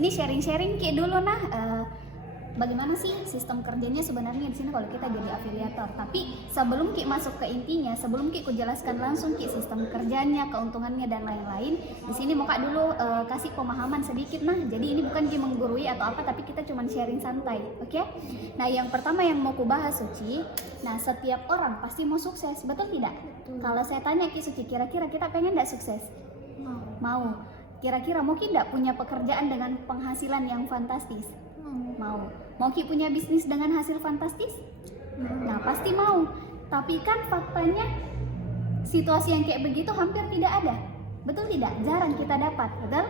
sini sharing-sharing Ki dulu nah. Bagaimana sih sistem kerjanya sebenarnya di sini kalau kita jadi afiliator. Tapi sebelum Ki masuk ke intinya, sebelum Ki ku jelaskan langsung Ki sistem kerjanya, keuntungannya dan lain-lain, di sini mau Kak dulu kasih pemahaman sedikit nah. Jadi ini bukan Ki menggurui atau apa, tapi kita cuma sharing santai, oke? Nah, yang pertama yang mau ku bahas Suci, nah setiap orang pasti mau sukses, betul tidak? Kalau saya tanya Ki Suci, kira-kira kita pengen enggak sukses? Mau. Kira-kira mau Ki enggak punya pekerjaan dengan penghasilan yang fantastis? Mau. Mau Ki punya bisnis dengan hasil fantastis? Nah, pasti mau. Tapi kan faktanya situasi yang kayak begitu hampir tidak ada. Betul tidak? Jarang kita dapat, betul?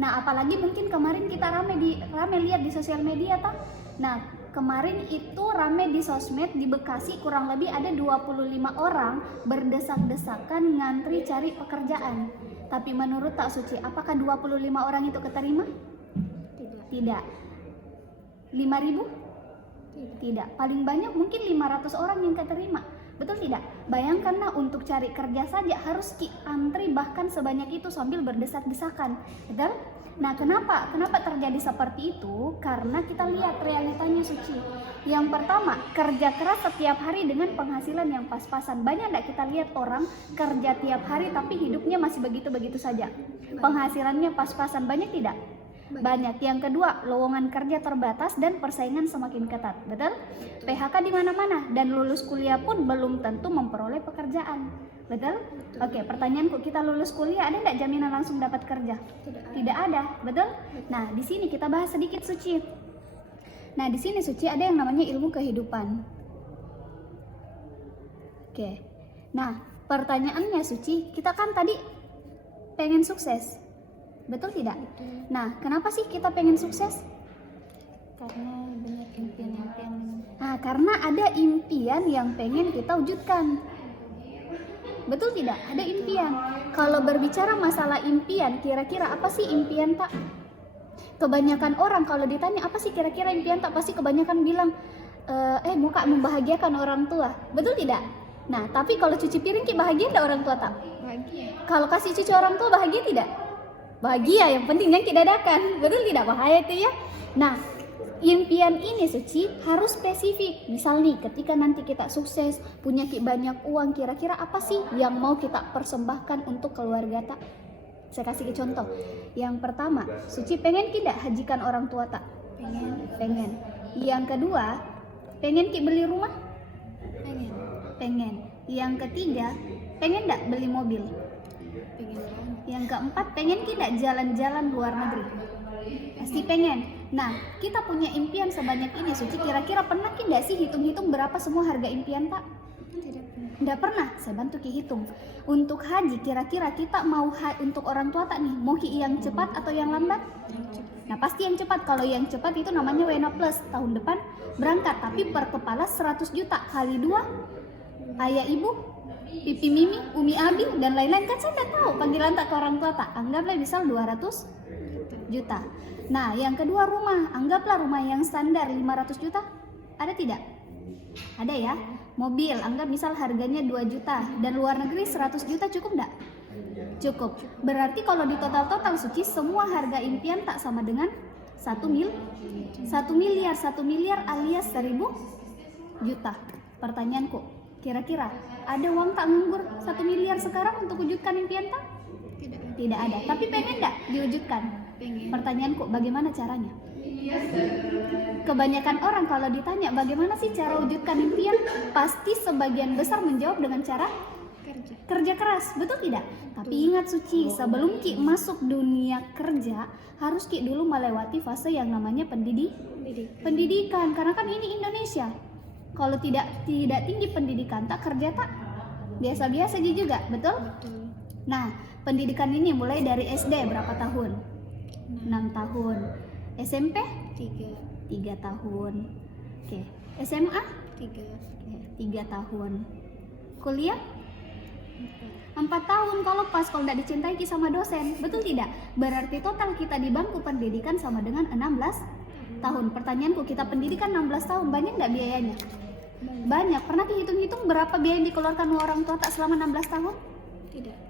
Nah, apalagi mungkin kemarin kita rame lihat di sosial media toh. Nah, kemarin itu rame di sosmed di Bekasi kurang lebih ada 25 orang berdesak-desakan ngantri cari pekerjaan. Tapi menurut Tak Suci, apakah 25 orang itu keterima? Tidak. 5.000? Tidak. Paling banyak mungkin 500 orang yang keterima. Betul tidak? Bayangkan nah, untuk cari kerja saja harus antri bahkan sebanyak itu sambil berdesak-desakan. Betul? Nah, kenapa terjadi seperti itu? Karena kita lihat realitanya Suci. Yang pertama, kerja keras setiap hari dengan penghasilan yang pas-pasan. Banyak enggak kita lihat orang kerja tiap hari tapi hidupnya masih begitu-begitu saja. Penghasilannya pas-pasan, banyak tidak? Banyak. Yang kedua, lowongan kerja terbatas dan persaingan semakin ketat. Betul? PHK di mana-mana dan lulus kuliah pun belum tentu memperoleh pekerjaan. Betul? Oke, pertanyaanku, kita lulus kuliah ada enggak jaminan langsung dapat kerja? Tidak ada. Betul? Nah, di sini kita bahas sedikit Suci. Nah, di sini Suci ada yang namanya ilmu kehidupan. Oke. Nah, pertanyaannya Suci, kita kan tadi pengen sukses. Betul tidak? Nah, kenapa sih kita pengen sukses? Karena banyak impian-impian. Nah, karena ada impian yang pengen kita wujudkan. Betul tidak? Ada impian. Kalau berbicara masalah impian, kira-kira apa sih impian Tak? Kebanyakan orang kalau ditanya apa sih kira-kira impian Tak, pasti kebanyakan bilang mau Kak membahagiakan orang tua. Betul tidak? Nah, tapi kalau cuci piring Ki bahagia enggak orang tua Tak? Bahagia. Kalau kasih cuci orang tua bahagia tidak? Bahagia, yang penting yang tidak dadakan. Betul tidak? Bahaya itu ya. Nah, impian ini Suci harus spesifik. Misal nih, ketika nanti kita sukses, punya banyak uang, kira-kira apa sih yang mau kita persembahkan untuk keluarga Tak? Saya kasih contoh. Yang pertama, Suci pengen tidak hajikan orang tua Tak? Pengen. Yang kedua, pengen Ki beli rumah? Pengen. Yang ketiga, pengen enggak beli mobil? Yang keempat, pengen tidak jalan-jalan luar negeri? Pasti pengen. Nah, kita punya impian sebanyak ini Suci, kira-kira pernah tidak sih hitung-hitung berapa semua harga impian Tak? Tidak pernah. Saya bantu Ki hitung. Untuk haji, kira-kira kita mau untuk orang tua Tak nih, mau Ki yang cepat atau yang lambat? Nah, pasti yang cepat. Kalau yang cepat itu namanya Wena Plus, tahun depan berangkat, tapi per kepala 100 juta kali 2, ayah ibu, pipi mimi, umi abi dan lain-lain, kan saya tidak tahu panggilan Tak ke orang tua Tak. Anggaplah misal 200 juta. Nah, yang kedua rumah, anggaplah rumah yang standar 500 juta. Ada tidak? Ada ya. Mobil, anggap misal harganya 2 juta dan luar negeri 100 juta, cukup enggak? Cukup. Berarti kalau di total Suci semua harga impian Tak sama dengan 1 miliar alias 1000 juta. Pertanyaanku, kira-kira ada uang Tak nganggur 1 miliar sekarang untuk wujudkan impian Tak? Tidak ada. Tapi pengen enggak diwujudkan? Pengen. Pertanyaanku, bagaimana caranya? Kebanyakan orang kalau ditanya bagaimana sih cara wujudkan impian, pasti sebagian besar menjawab dengan cara kerja keras. Betul tidak? Tapi ingat Suci, sebelum Ki masuk dunia kerja, harus Ki dulu melewati fase yang namanya pendidikan. Karena kan ini Indonesia. Kalau tidak tinggi pendidikan Tak, kerja Tak biasa-biasa aja juga. Betul? Nah, pendidikan ini mulai dari SD berapa tahun? 6 tahun. SMP? 3 tahun. Oke. SMA? 3 tahun. Kuliah? 4 tahun. Kalau tidak dicintai Ki sama dosen. Betul tidak? Berarti total kita di bangku pendidikan sama dengan 16 tahun. Pertanyaanku, kita pendidikan 16 tahun, banyak nggak biayanya? Banyak. Pernah dihitung-hitung berapa biaya yang dikeluarkan orang tua Tak selama 16 tahun?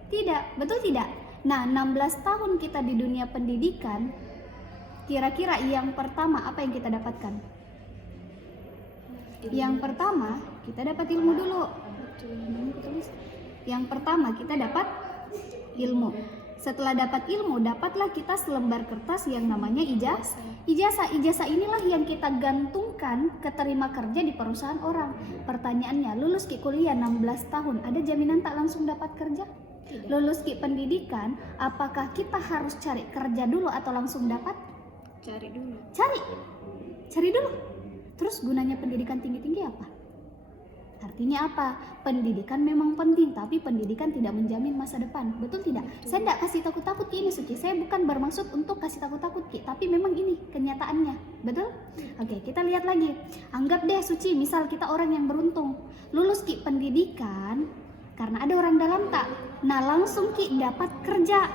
Tidak. Betul tidak? Nah, 16 tahun kita di dunia pendidikan, Kira-kira yang pertama apa yang kita dapatkan? Yang pertama kita dapat ilmu dulu. Yang pertama kita dapat ilmu. Setelah dapat ilmu, dapatlah kita selembar kertas yang namanya ijazah. Ijazah inilah yang kita gantungkan keterima kerja di perusahaan orang. Pertanyaannya, lulus ki kuliah 16 tahun, ada jaminan tak langsung dapat kerja? Tidak. Lulus ki pendidikan, apakah kita harus cari kerja dulu atau langsung dapat? Cari dulu. Cari dulu. Terus gunanya pendidikan tinggi-tinggi apa? Artinya apa? Pendidikan memang penting, tapi pendidikan tidak menjamin masa depan. Betul tidak? Saya tidak kasih takut-takut Ki ini Suci. Saya bukan bermaksud untuk kasih takut-takut Ki, tapi memang ini kenyataannya. Betul? Oke, kita lihat lagi. Anggap deh Suci, misal kita orang yang beruntung. Lulus Ki pendidikan karena ada orang dalam tak. Nah, langsung Ki dapat kerja.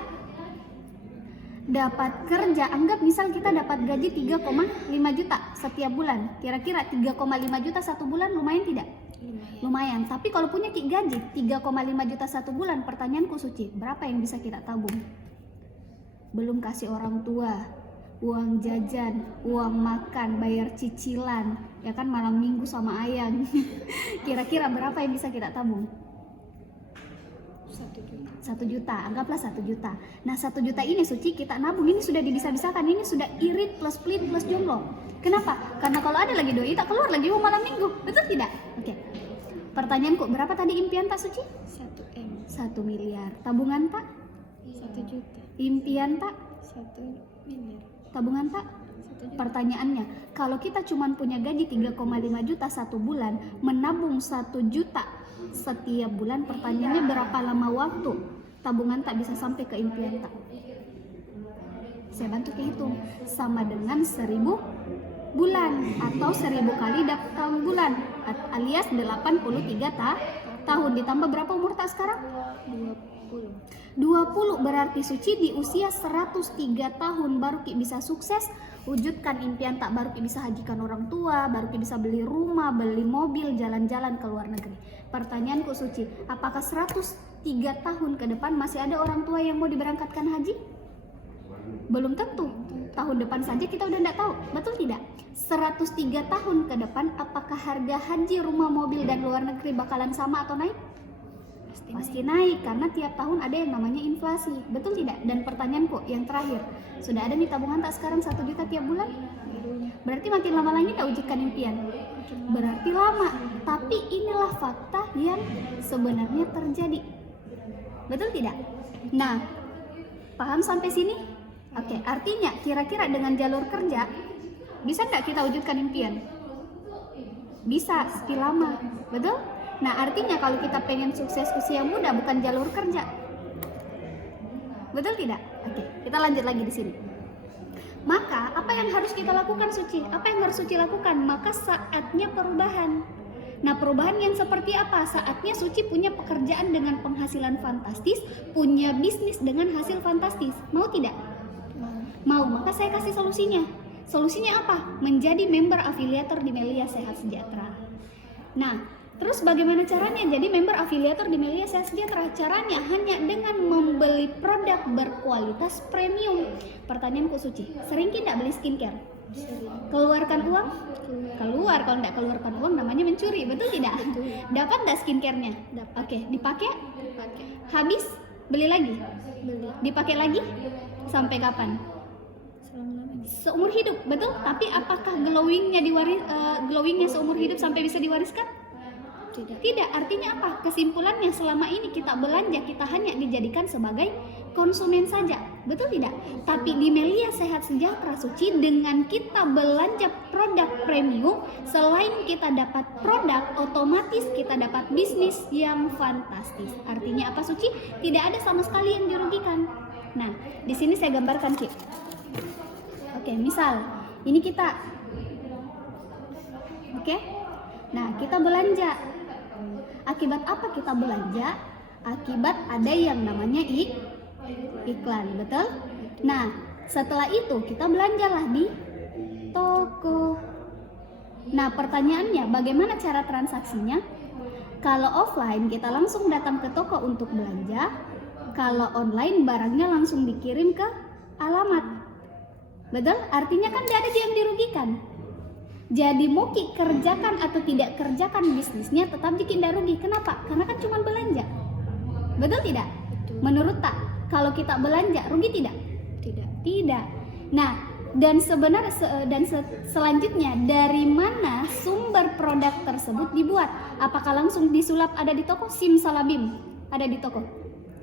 Anggap misal kita dapat gaji 3,5 juta setiap bulan. Kira-kira 3,5 juta satu bulan lumayan tidak? Lumayan. Tapi kalau punya Ki gaji 3,5 juta satu bulan, pertanyaanku Suci, berapa yang bisa kita tabung? Belum kasih orang tua, uang jajan, uang makan, bayar cicilan, ya kan malam minggu sama ayang. Kira-kira berapa yang bisa kita tabung? 1 juta, anggaplah 1 juta. Nah 1 juta ini Suci kita nabung, ini sudah dibisa-bisakan, ini sudah irit plus pelit plus jomblo. Kenapa? Karena kalau ada lagi doi tak keluar lagi uang malam minggu, betul tidak? Oke. Pertanyaanku, berapa tadi impian tak Suci? 1 M. 1 miliar. Tabungan tak? 1 juta. Impian tak? 1 miliar. Tabungan tak? 1 juta. Pertanyaannya, kalau kita cuma punya gaji 3,5 juta satu bulan, menabung 1 juta setiap bulan, pertanyaannya berapa lama waktu tabungan tak bisa sampai ke impian tak? Saya bantu hitung, sama dengan 1000 bulan atau 1000 kali tahun bulan alias 83 tahun. Ditambah berapa umur tak sekarang? 20 berarti Suci di usia 103 tahun baru Ki bisa sukses wujudkan impian tak, baru Ki bisa hajikan orang tua, baru Ki bisa beli rumah, beli mobil, jalan-jalan ke luar negeri. Pertanyaanku Suci, apakah 103 tahun ke depan masih ada orang tua yang mau diberangkatkan haji? Belum tentu. Tahun depan saja kita udah tidak tahu, betul tidak? 103 tahun ke depan apakah harga haji, rumah, mobil dan luar negeri bakalan sama atau naik? Pasti naik karena tiap tahun ada yang namanya inflasi, betul tidak? Dan pertanyaanku yang terakhir, sudah ada nih tabungan tak sekarang 1 juta tiap bulan? Berarti makin lama lagi tak wujudkan impian? Berarti lama, tapi inilah fakta yang sebenarnya terjadi, betul tidak? Nah, paham sampai sini? Oke, artinya kira-kira dengan jalur kerja bisa nggak kita wujudkan impian? Bisa, tapi lama, betul? Nah, artinya kalau kita pengen sukses usia muda bukan jalur kerja. Betul tidak? Oke, kita lanjut lagi di sini. Maka, apa yang harus kita lakukan Suci? Apa yang harus Suci lakukan? Maka saatnya perubahan. Nah, perubahan yang seperti apa? Saatnya Suci punya pekerjaan dengan penghasilan fantastis, punya bisnis dengan hasil fantastis. Mau tidak? Mau, maka saya kasih solusinya. Solusinya apa? Menjadi member afiliator di Melia Sehat Sejahtera. Nah, terus bagaimana caranya jadi member afiliator di Melia Sehat Sejahtera? Caranya hanya dengan membeli produk berkualitas premium. Pertanyaanku Suci, sering tidak beli skincare? Keluarkan uang? Keluar, kalau tidak keluarkan uang namanya mencuri, betul tidak? Dapat tidak skincare-nya? Oke, dipakai? Habis? Beli lagi? Dipakai lagi? Sampai kapan? Seumur hidup, betul? Tapi apakah glowingnya seumur hidup sampai bisa diwariskan? Tidak. Artinya apa? Kesimpulannya selama ini kita belanja, kita hanya dijadikan sebagai konsumen saja, betul tidak? Tapi di Melia Sehat Sejahtera Suci, dengan kita belanja produk premium, selain kita dapat produk, otomatis kita dapat bisnis yang fantastis. Artinya apa Suci? Tidak ada sama sekali yang dirugikan. Nah, di sini saya gambarkan Ki. Oke, misal ini kita, oke? Nah, kita belanja. Akibat apa kita belanja? Akibat ada yang namanya iklan, betul? Nah, setelah itu kita belanjalah di toko. Nah, pertanyaannya bagaimana cara transaksinya? Kalau offline kita langsung datang ke toko untuk belanja. Kalau online barangnya langsung dikirim ke alamat. Betul? Artinya kan tidak ada yang dirugikan. Jadi mau Ki kerjakan atau tidak kerjakan bisnisnya tetap Ki tidak rugi. Kenapa? Karena kan cuma belanja. Betul tidak? Betul. Menurut tak, kalau kita belanja rugi tidak? Tidak. Tidak. Nah, dan selanjutnya dari mana sumber produk tersebut dibuat? Apakah langsung disulap ada di toko? Simsalabim ada di toko?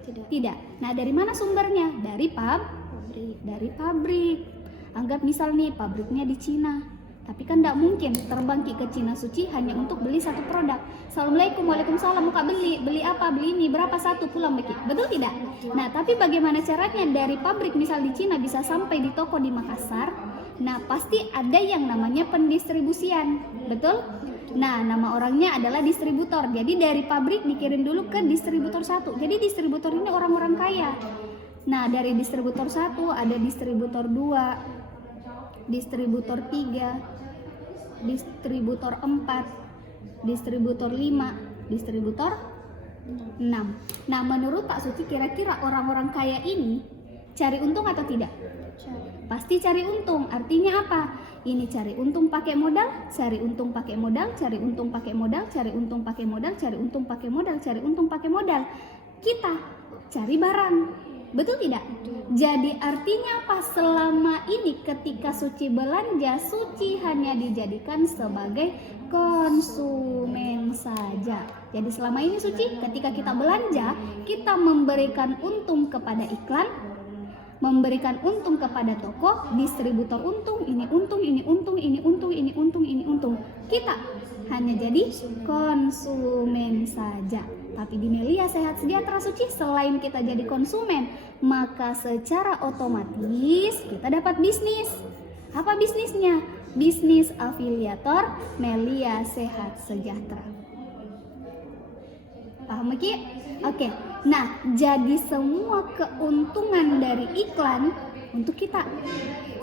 Tidak. Tidak. Nah, dari mana sumbernya? Dari Pabrik. dari pabrik. Anggap misal nih pabriknya di Cina, tapi kan tidak mungkin terbang ke Cina Suci hanya untuk beli satu produk. Assalamualaikum, waalaikumsalam, muka beli apa, beli ini, berapa satu, pulang Beki. Betul tidak? Nah, tapi bagaimana caranya dari pabrik misal di Cina bisa sampai di toko di Makassar? Nah, pasti ada yang namanya pendistribusian, betul? Nah, nama orangnya adalah distributor. Jadi dari pabrik dikirim dulu ke distributor satu. Jadi distributor ini orang-orang kaya. Nah, dari distributor 1 ada distributor 2, distributor 3, distributor 4, distributor 5, distributor 6. Nah, menurut Pak Suci kira-kira orang-orang kaya ini cari untung atau tidak? Pasti cari untung. Artinya apa? Ini cari untung pakai modal, cari untung pakai modal, cari untung pakai modal, cari untung pakai modal, cari untung pakai modal, cari untung pakai modal. Kita cari barang. Betul tidak? Jadi artinya apa? Selama ini ketika Suci belanja, Suci hanya dijadikan sebagai konsumen saja. Jadi selama ini Suci ketika kita belanja, kita memberikan untung kepada iklan, memberikan untung kepada toko, distributor untung, ini untung, ini untung, ini untung, ini untung, ini untung. Kita hanya jadi konsumen saja. Tapi di Melia Sehat Sejahtera Suci, selain kita jadi konsumen, maka secara otomatis kita dapat bisnis. Apa bisnisnya? Bisnis afiliator Melia Sehat Sejahtera. Paham Ki? Oke. Nah, jadi semua keuntungan dari iklan untuk kita.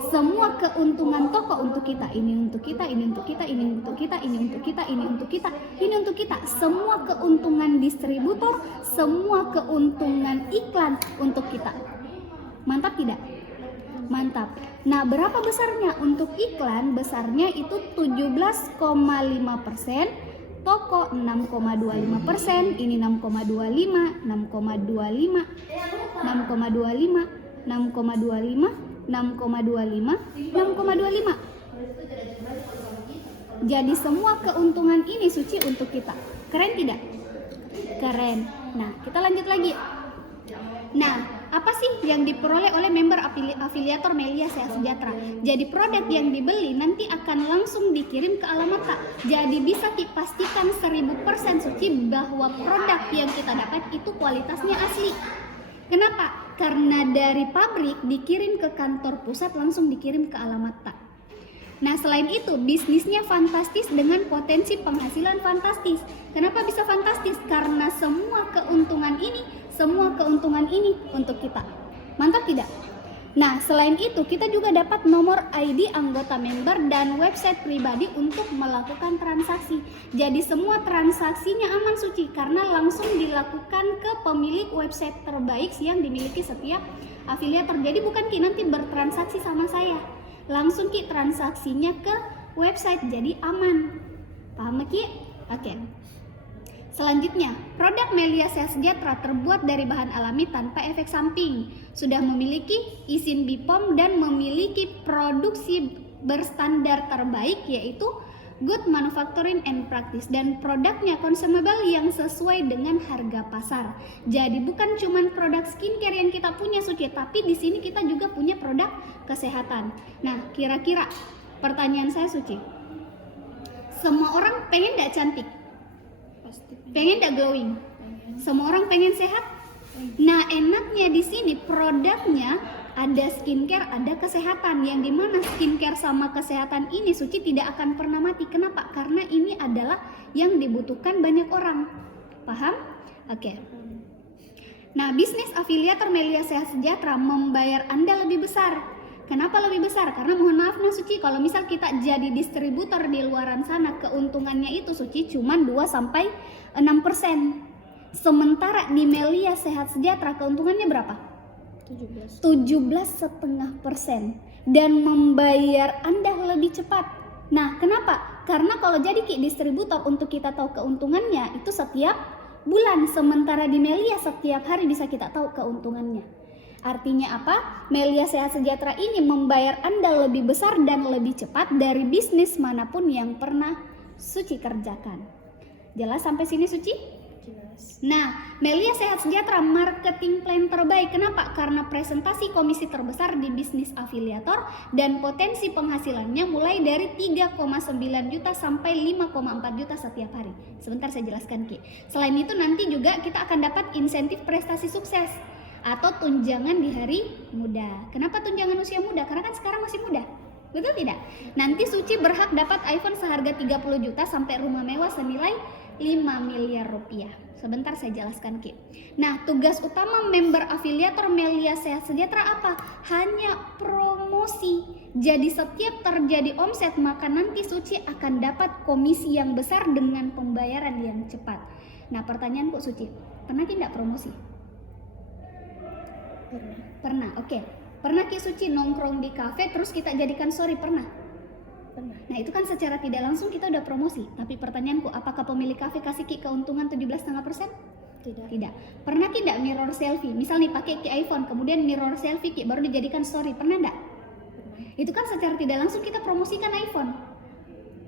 Semua keuntungan toko untuk kita. Ini untuk kita, ini untuk kita, ini untuk kita, ini untuk kita, ini untuk kita, ini untuk kita. Semua keuntungan distributor, semua keuntungan iklan untuk kita. Mantap tidak? Mantap. Nah, berapa besarnya untuk iklan? Besarnya itu 17,5%. Toko 6,25%, ini 6,25, 6,25, 6,25, 6,25, 6,25, 6,25. Jadi semua keuntungan ini Suci untuk kita. Keren tidak? Keren. Nah, kita lanjut lagi. Nah, apa sih yang diperoleh oleh member afiliator Melia Sehat Sejahtera? Jadi produk yang dibeli nanti akan langsung dikirim ke alamat tak. Jadi bisa dipastikan 1000% Suci bahwa produk yang kita dapat itu kualitasnya asli. Kenapa? Karena dari pabrik dikirim ke kantor pusat langsung dikirim ke alamat tak. Nah, selain itu bisnisnya fantastis dengan potensi penghasilan fantastis. Kenapa bisa fantastis? Karena semua keuntungan ini untuk kita. Mantap tidak? Nah, selain itu kita juga dapat nomor ID anggota member dan website pribadi untuk melakukan transaksi. Jadi semua transaksinya aman Suci karena langsung dilakukan ke pemilik website terbaik yang dimiliki setiap afiliator. Jadi bukan Ki nanti bertransaksi sama saya, langsung Ki transaksinya ke website, jadi aman. Paham Ki? Oke. Selanjutnya, produk Melia Sehat Sejahtera terbuat dari bahan alami tanpa efek samping, sudah memiliki izin BPOM dan memiliki produksi berstandar terbaik yaitu Good Manufacturing and Practice, dan produknya consumable yang sesuai dengan harga pasar. Jadi bukan cuma produk skincare yang kita punya Suci, tapi di sini kita juga punya produk kesehatan. Nah, kira-kira pertanyaan saya Suci, semua orang pengen gak cantik? Pengen gak glowing? Semua orang pengen sehat? Nah, enaknya di sini produknya ada skincare, ada kesehatan, yang dimana skincare sama kesehatan ini Suci tidak akan pernah mati. Kenapa? Karena ini adalah yang dibutuhkan banyak orang. Paham? Oke. Nah, bisnis afiliator Melia Sehat Sejahtera membayar Anda lebih besar. Kenapa lebih besar? Karena mohon maaf nah Suci, kalau misal kita jadi distributor di luaran sana, keuntungannya itu Suci cuma 2-6%. Sementara di Melia Sehat Sejahtera keuntungannya berapa? 17,5%. dan membayar Anda lebih cepat. Nah, kenapa? Karena kalau jadi distributor untuk kita tahu keuntungannya itu setiap bulan, sementara di Melia setiap hari bisa kita tahu keuntungannya. Artinya apa? Melia Sehat Sejahtera ini membayar Anda lebih besar dan lebih cepat dari bisnis manapun yang pernah Suci kerjakan. Jelas sampai sini Suci? Jelas. Nah, Melia Sehat Sejahtera marketing plan terbaik. Kenapa? Karena presentasi komisi terbesar di bisnis afiliator dan potensi penghasilannya mulai dari 3,9 juta sampai 5,4 juta setiap hari. Sebentar saya jelaskan Ki. Selain itu nanti juga kita akan dapat insentif prestasi sukses atau tunjangan di hari muda. Kenapa tunjangan usia muda? Karena kan sekarang masih muda. Betul tidak? Nanti Suci berhak dapat iPhone seharga 30 juta sampai rumah mewah senilai 5 miliar rupiah. Sebentar saya jelaskan Ki. Nah, tugas utama member afiliator Melia Sehat Sejahtera apa? Hanya promosi. Jadi setiap terjadi omset maka nanti Suci akan dapat komisi yang besar dengan pembayaran yang cepat. Nah, pertanyaanku Suci, pernah tidak promosi? Pernah, oke. Pernah Ki Suci nongkrong di kafe terus kita jadikan story, pernah? Pernah. Nah itu kan secara tidak langsung kita udah promosi. Tapi pertanyaanku, apakah pemilik kafe kasih Ki keuntungan 17,5%? Tidak. Pernah Ki tidak mirror selfie? Misal nih pakai Ki iPhone, kemudian mirror selfie Ki baru dijadikan story, pernah enggak? Itu kan secara tidak langsung kita promosikan iPhone.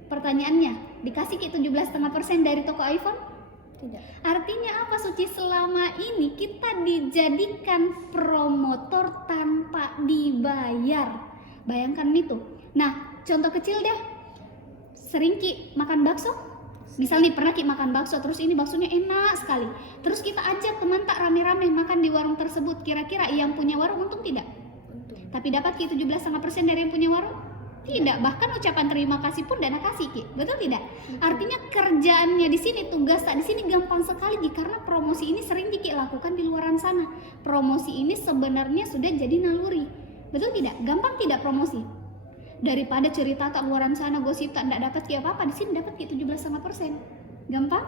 Pertanyaannya, dikasih Ki 17,5% dari toko iPhone? Tidak. Artinya apa Suci? Selama ini kita dijadikan promotor tanpa dibayar. Bayangkan itu. Nah, contoh kecil deh. Sering Ki makan bakso? Misal nih pernah Ki makan bakso, terus ini baksonya enak sekali. Terus kita ajak teman tak rame-rame makan di warung tersebut. Kira-kira yang punya warung untung tidak? Untung. Tapi dapat Ki 17,5% dari yang punya warung? Tidak, bahkan ucapan terima kasih pun dana kasih Ki, betul tidak? Artinya kerjaannya di sini, tugas tak di sini gampang sekali Ki, karena promosi ini sering Ki lakukan di luaran sana. Promosi ini sebenarnya sudah jadi naluri, betul tidak? Gampang tidak promosi? Daripada cerita tak luaran sana, gosip tak dapat Ki apa-apa, di sini dapat Ki 17,5%. Gampang?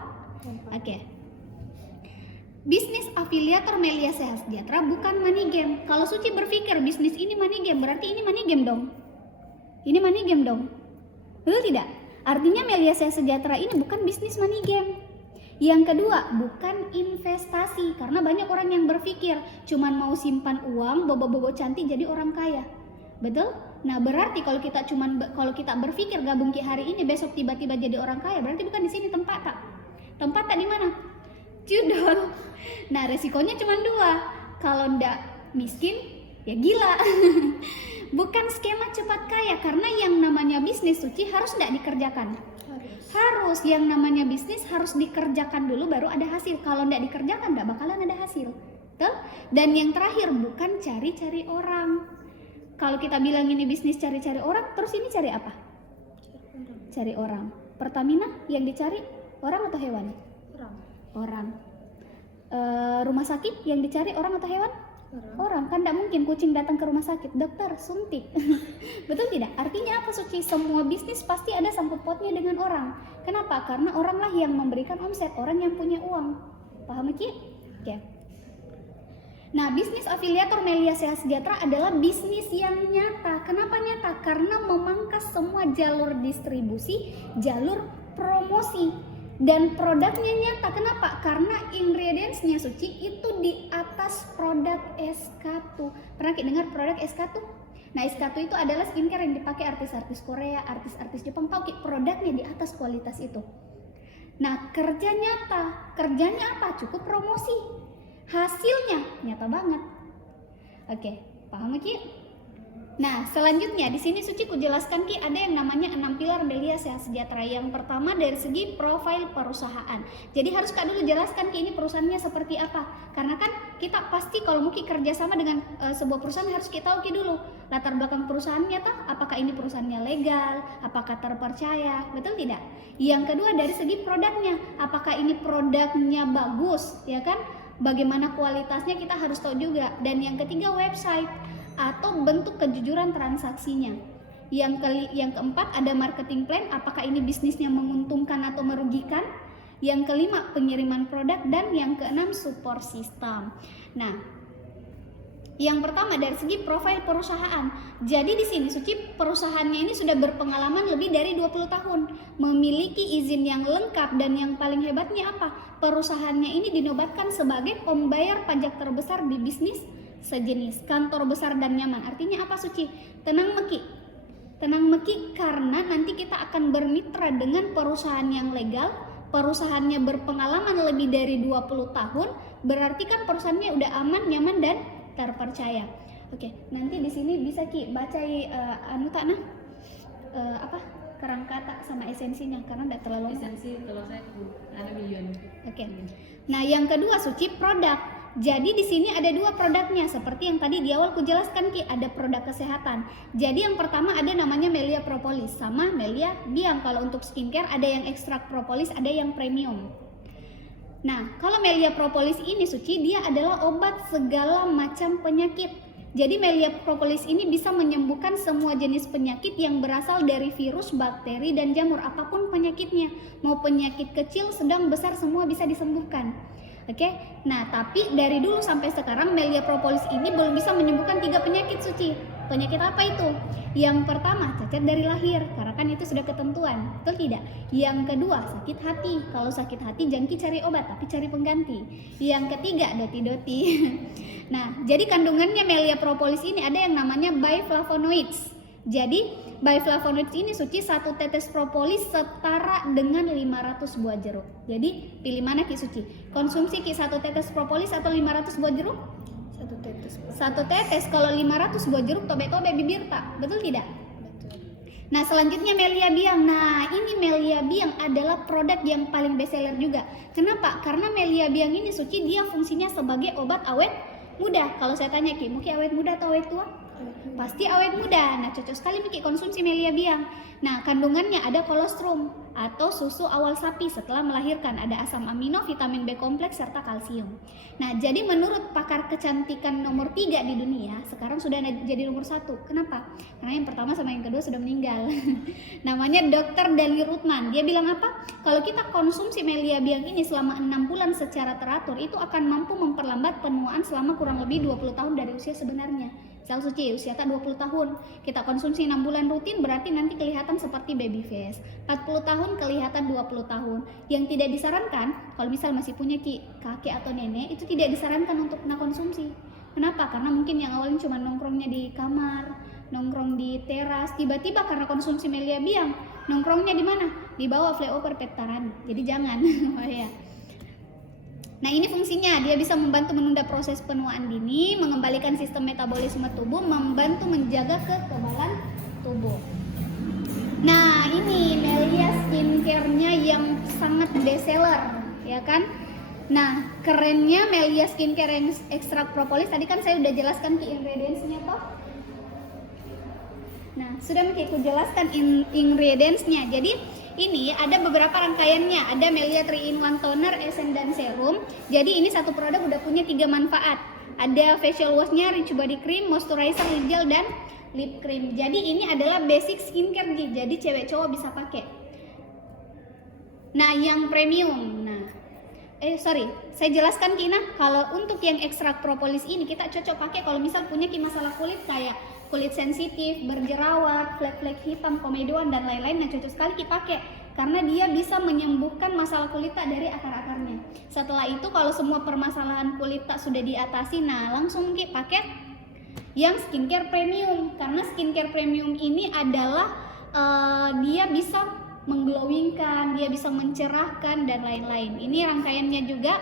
Oke. Bisnis afiliator Melia Sehat Sejahtera bukan money game. Kalau Suci berpikir bisnis ini money game, berarti ini money game dong. Ini money game dong, betul tidak? Artinya Melia Sehat Sejahtera ini bukan bisnis money game. Yang kedua, bukan investasi, karena banyak orang yang berpikir cuman mau simpan uang, bobo-bobo cantik jadi orang kaya, betul? Nah berarti kalau kita berpikir gabung Ki hari ini besok tiba-tiba jadi orang kaya, berarti bukan di sini tempat tak? Tempat tak di mana? Judul. Nah resikonya cuma dua, kalau ndak miskin ya gila. Bukan skema cepat kaya, karena yang namanya bisnis Suci harus tidak dikerjakan. Harus yang namanya bisnis harus dikerjakan dulu baru ada hasil. Kalau tidak dikerjakan tidak bakalan ada hasil. Betul? Dan yang terakhir bukan cari-cari orang. Kalau kita bilang ini bisnis cari-cari orang, terus ini cari apa? Cari orang. Pertamina yang dicari orang atau hewan? Orang. Rumah sakit yang dicari orang atau hewan? Orang. Kan tidak mungkin kucing datang ke rumah sakit, dokter suntik. Betul tidak? Artinya apa Suci? Semua bisnis pasti ada sangkut pautnya dengan orang. Kenapa? Karena oranglah yang memberikan omset, orang yang punya uang. Paham Ki? Oke. Nah, bisnis afiliator Melia Sehat Sejahtera adalah bisnis yang nyata. Kenapa nyata? Karena memangkas semua jalur distribusi, jalur promosi. Dan produknya nyata. Kenapa? Karena ingredientsnya Suci itu di atas produk SK2. Pernah dengar produk SK2? Nah SK2 itu adalah skincare yang dipakai artis-artis Korea, artis-artis Jepang. Tahu produknya di atas kualitas itu. Nah kerja nyata. Kerjanya apa? Cukup promosi. Hasilnya nyata banget. Oke, paham Ki? Nah, selanjutnya di sini Suci ku jelaskan Ki ada yang namanya 6 pilar Melia Sehat Sejahtera. Yang pertama dari segi profil perusahaan. Jadi harus Kak dulu jelaskan Ki ini perusahaannya seperti apa. Karena kan kita pasti kalau mau Ki kerjasama dengan sebuah perusahaan harus kita tahu Ki dulu latar belakang perusahaannya toh, apakah ini perusahaannya legal, apakah terpercaya, betul tidak? Yang kedua dari segi produknya, apakah ini produknya bagus, ya kan? Bagaimana kualitasnya kita harus tahu juga. Dan yang ketiga website atau bentuk kejujuran transaksinya. Yang keempat ada marketing plan, apakah ini bisnisnya menguntungkan atau merugikan. Yang kelima pengiriman produk, dan yang keenam support system. Nah, Yang pertama dari segi profil perusahaan. Jadi di sini Suci perusahaannya ini sudah berpengalaman lebih dari 20 tahun, memiliki izin yang lengkap, dan yang paling hebatnya apa? Perusahaannya ini dinobatkan sebagai pembayar pajak terbesar di bisnis sejenis, kantor besar dan nyaman. Artinya apa Suci? Tenang Meki. Tenang Meki karena nanti kita akan bermitra dengan perusahaan yang legal, perusahaannya berpengalaman lebih dari 20 tahun, berarti kan perusahaannya udah aman, nyaman dan terpercaya. Oke, nanti di sini bisa Ki bacai kerangkata sama esensinya karena tidak terlalu lama. Esensi kalau saya ada milion. Oke. Nah, yang kedua Suci produk. Jadi di sini ada dua produknya seperti yang tadi di awal ku jelaskan Ki, ada produk kesehatan. Jadi yang pertama ada namanya Melia Propolis sama Melia Biang. Kalau untuk skincare ada yang ekstrak propolis, ada yang premium. Nah, kalau Melia Propolis ini Suci, dia adalah obat segala macam penyakit. Jadi Melia Propolis ini bisa menyembuhkan semua jenis penyakit yang berasal dari virus, bakteri, dan jamur. Apapun penyakitnya, mau penyakit kecil, sedang, besar, semua bisa disembuhkan. Oke, nah tapi dari dulu sampai sekarang Melia Propolis ini belum bisa menyembuhkan 3 penyakit Suci. Penyakit apa itu? Yang pertama cacat dari lahir, karena kan itu sudah ketentuan, betul tidak? Yang kedua sakit hati, kalau sakit hati jangan cari obat tapi cari pengganti. Yang ketiga doti-doti. Nah, jadi kandungannya Melia Propolis ini ada yang namanya biflavonoids. Jadi biflavonoids ini Suci 1 tetes propolis setara dengan 500 buah jeruk. Jadi pilih mana Ki Suci? Konsumsi Ki 1 tetes propolis atau 500 buah jeruk? 1 tetes. 1 tetes, kalau 500 buah jeruk tobe-tobe bibir tak, betul tidak? Betul. Nah selanjutnya Melia Biang. Nah ini Melia Biang adalah produk yang paling bestseller juga. Kenapa? Karena Melia Biang ini Suci dia fungsinya sebagai obat awet muda. Kalau saya tanya Ki, Muki awet muda atau awet tua? Pasti awet muda. Nah cocok sekali Miki konsumsi Melia Biang. Nah kandungannya ada kolostrum atau susu awal sapi setelah melahirkan, ada asam amino, vitamin B kompleks serta kalsium. Nah jadi menurut pakar kecantikan nomor 3 di dunia sekarang sudah jadi nomor 1. Kenapa? Karena yang pertama sama yang kedua sudah meninggal. Namanya Dr. Dali Ruthman. Dia bilang apa? Kalau kita konsumsi Melia Biang ini selama 6 bulan secara teratur, itu akan mampu memperlambat penuaan selama kurang lebih 20 tahun dari usia sebenarnya. Misal Suci usia tak 20 tahun, kita konsumsi 6 bulan rutin, berarti nanti kelihatan seperti baby face. 40 tahun kelihatan 20 tahun. Yang tidak disarankan, kalau misal masih punya kakek atau nenek, itu tidak disarankan untuk kena konsumsi. Kenapa? Karena mungkin yang awalnya cuma nongkrongnya di kamar, nongkrong di teras, tiba-tiba karena konsumsi Melia Biang, nongkrongnya di mana? Di bawah flyover Petaran. Jadi jangan. Ya. Nah ini fungsinya, dia bisa membantu menunda proses penuaan dini, mengembalikan sistem metabolisme tubuh, membantu menjaga kekebalan tubuh. Nah ini Melia skincare-nya yang sangat bestseller, ya kan? Nah kerennya Melia skincare yang ekstrak propolis, tadi kan saya udah jelaskan ke ingredients-nya toh. Nah sudah aku jelaskan ingredients-nya. Jadi ini ada beberapa rangkaiannya, ada Melia 3-in-1 toner, essence dan serum. Jadi ini satu produk udah punya 3 manfaat. Ada facial wash-nya, rich body cream, moisturizer, lip gel dan lip cream. Jadi ini adalah basic skincare nih, jadi cewek cowok bisa pakai. Nah yang premium, saya jelaskan Kina, kalau untuk yang ekstrak propolis ini kita cocok pakai kalau misal punya masalah kulit kayak kulit sensitif, berjerawat, flek-flek hitam, komedoan dan lain-lain, nah cocok sekali dipakai karena dia bisa menyembuhkan masalah kulit tak dari akar-akarnya. Setelah itu kalau semua permasalahan kulit tak sudah diatasi, nah langsung pakai yang skincare premium, karena skincare premium ini adalah dia bisa mengglowingkan, dia bisa mencerahkan dan lain-lain. Ini rangkaiannya juga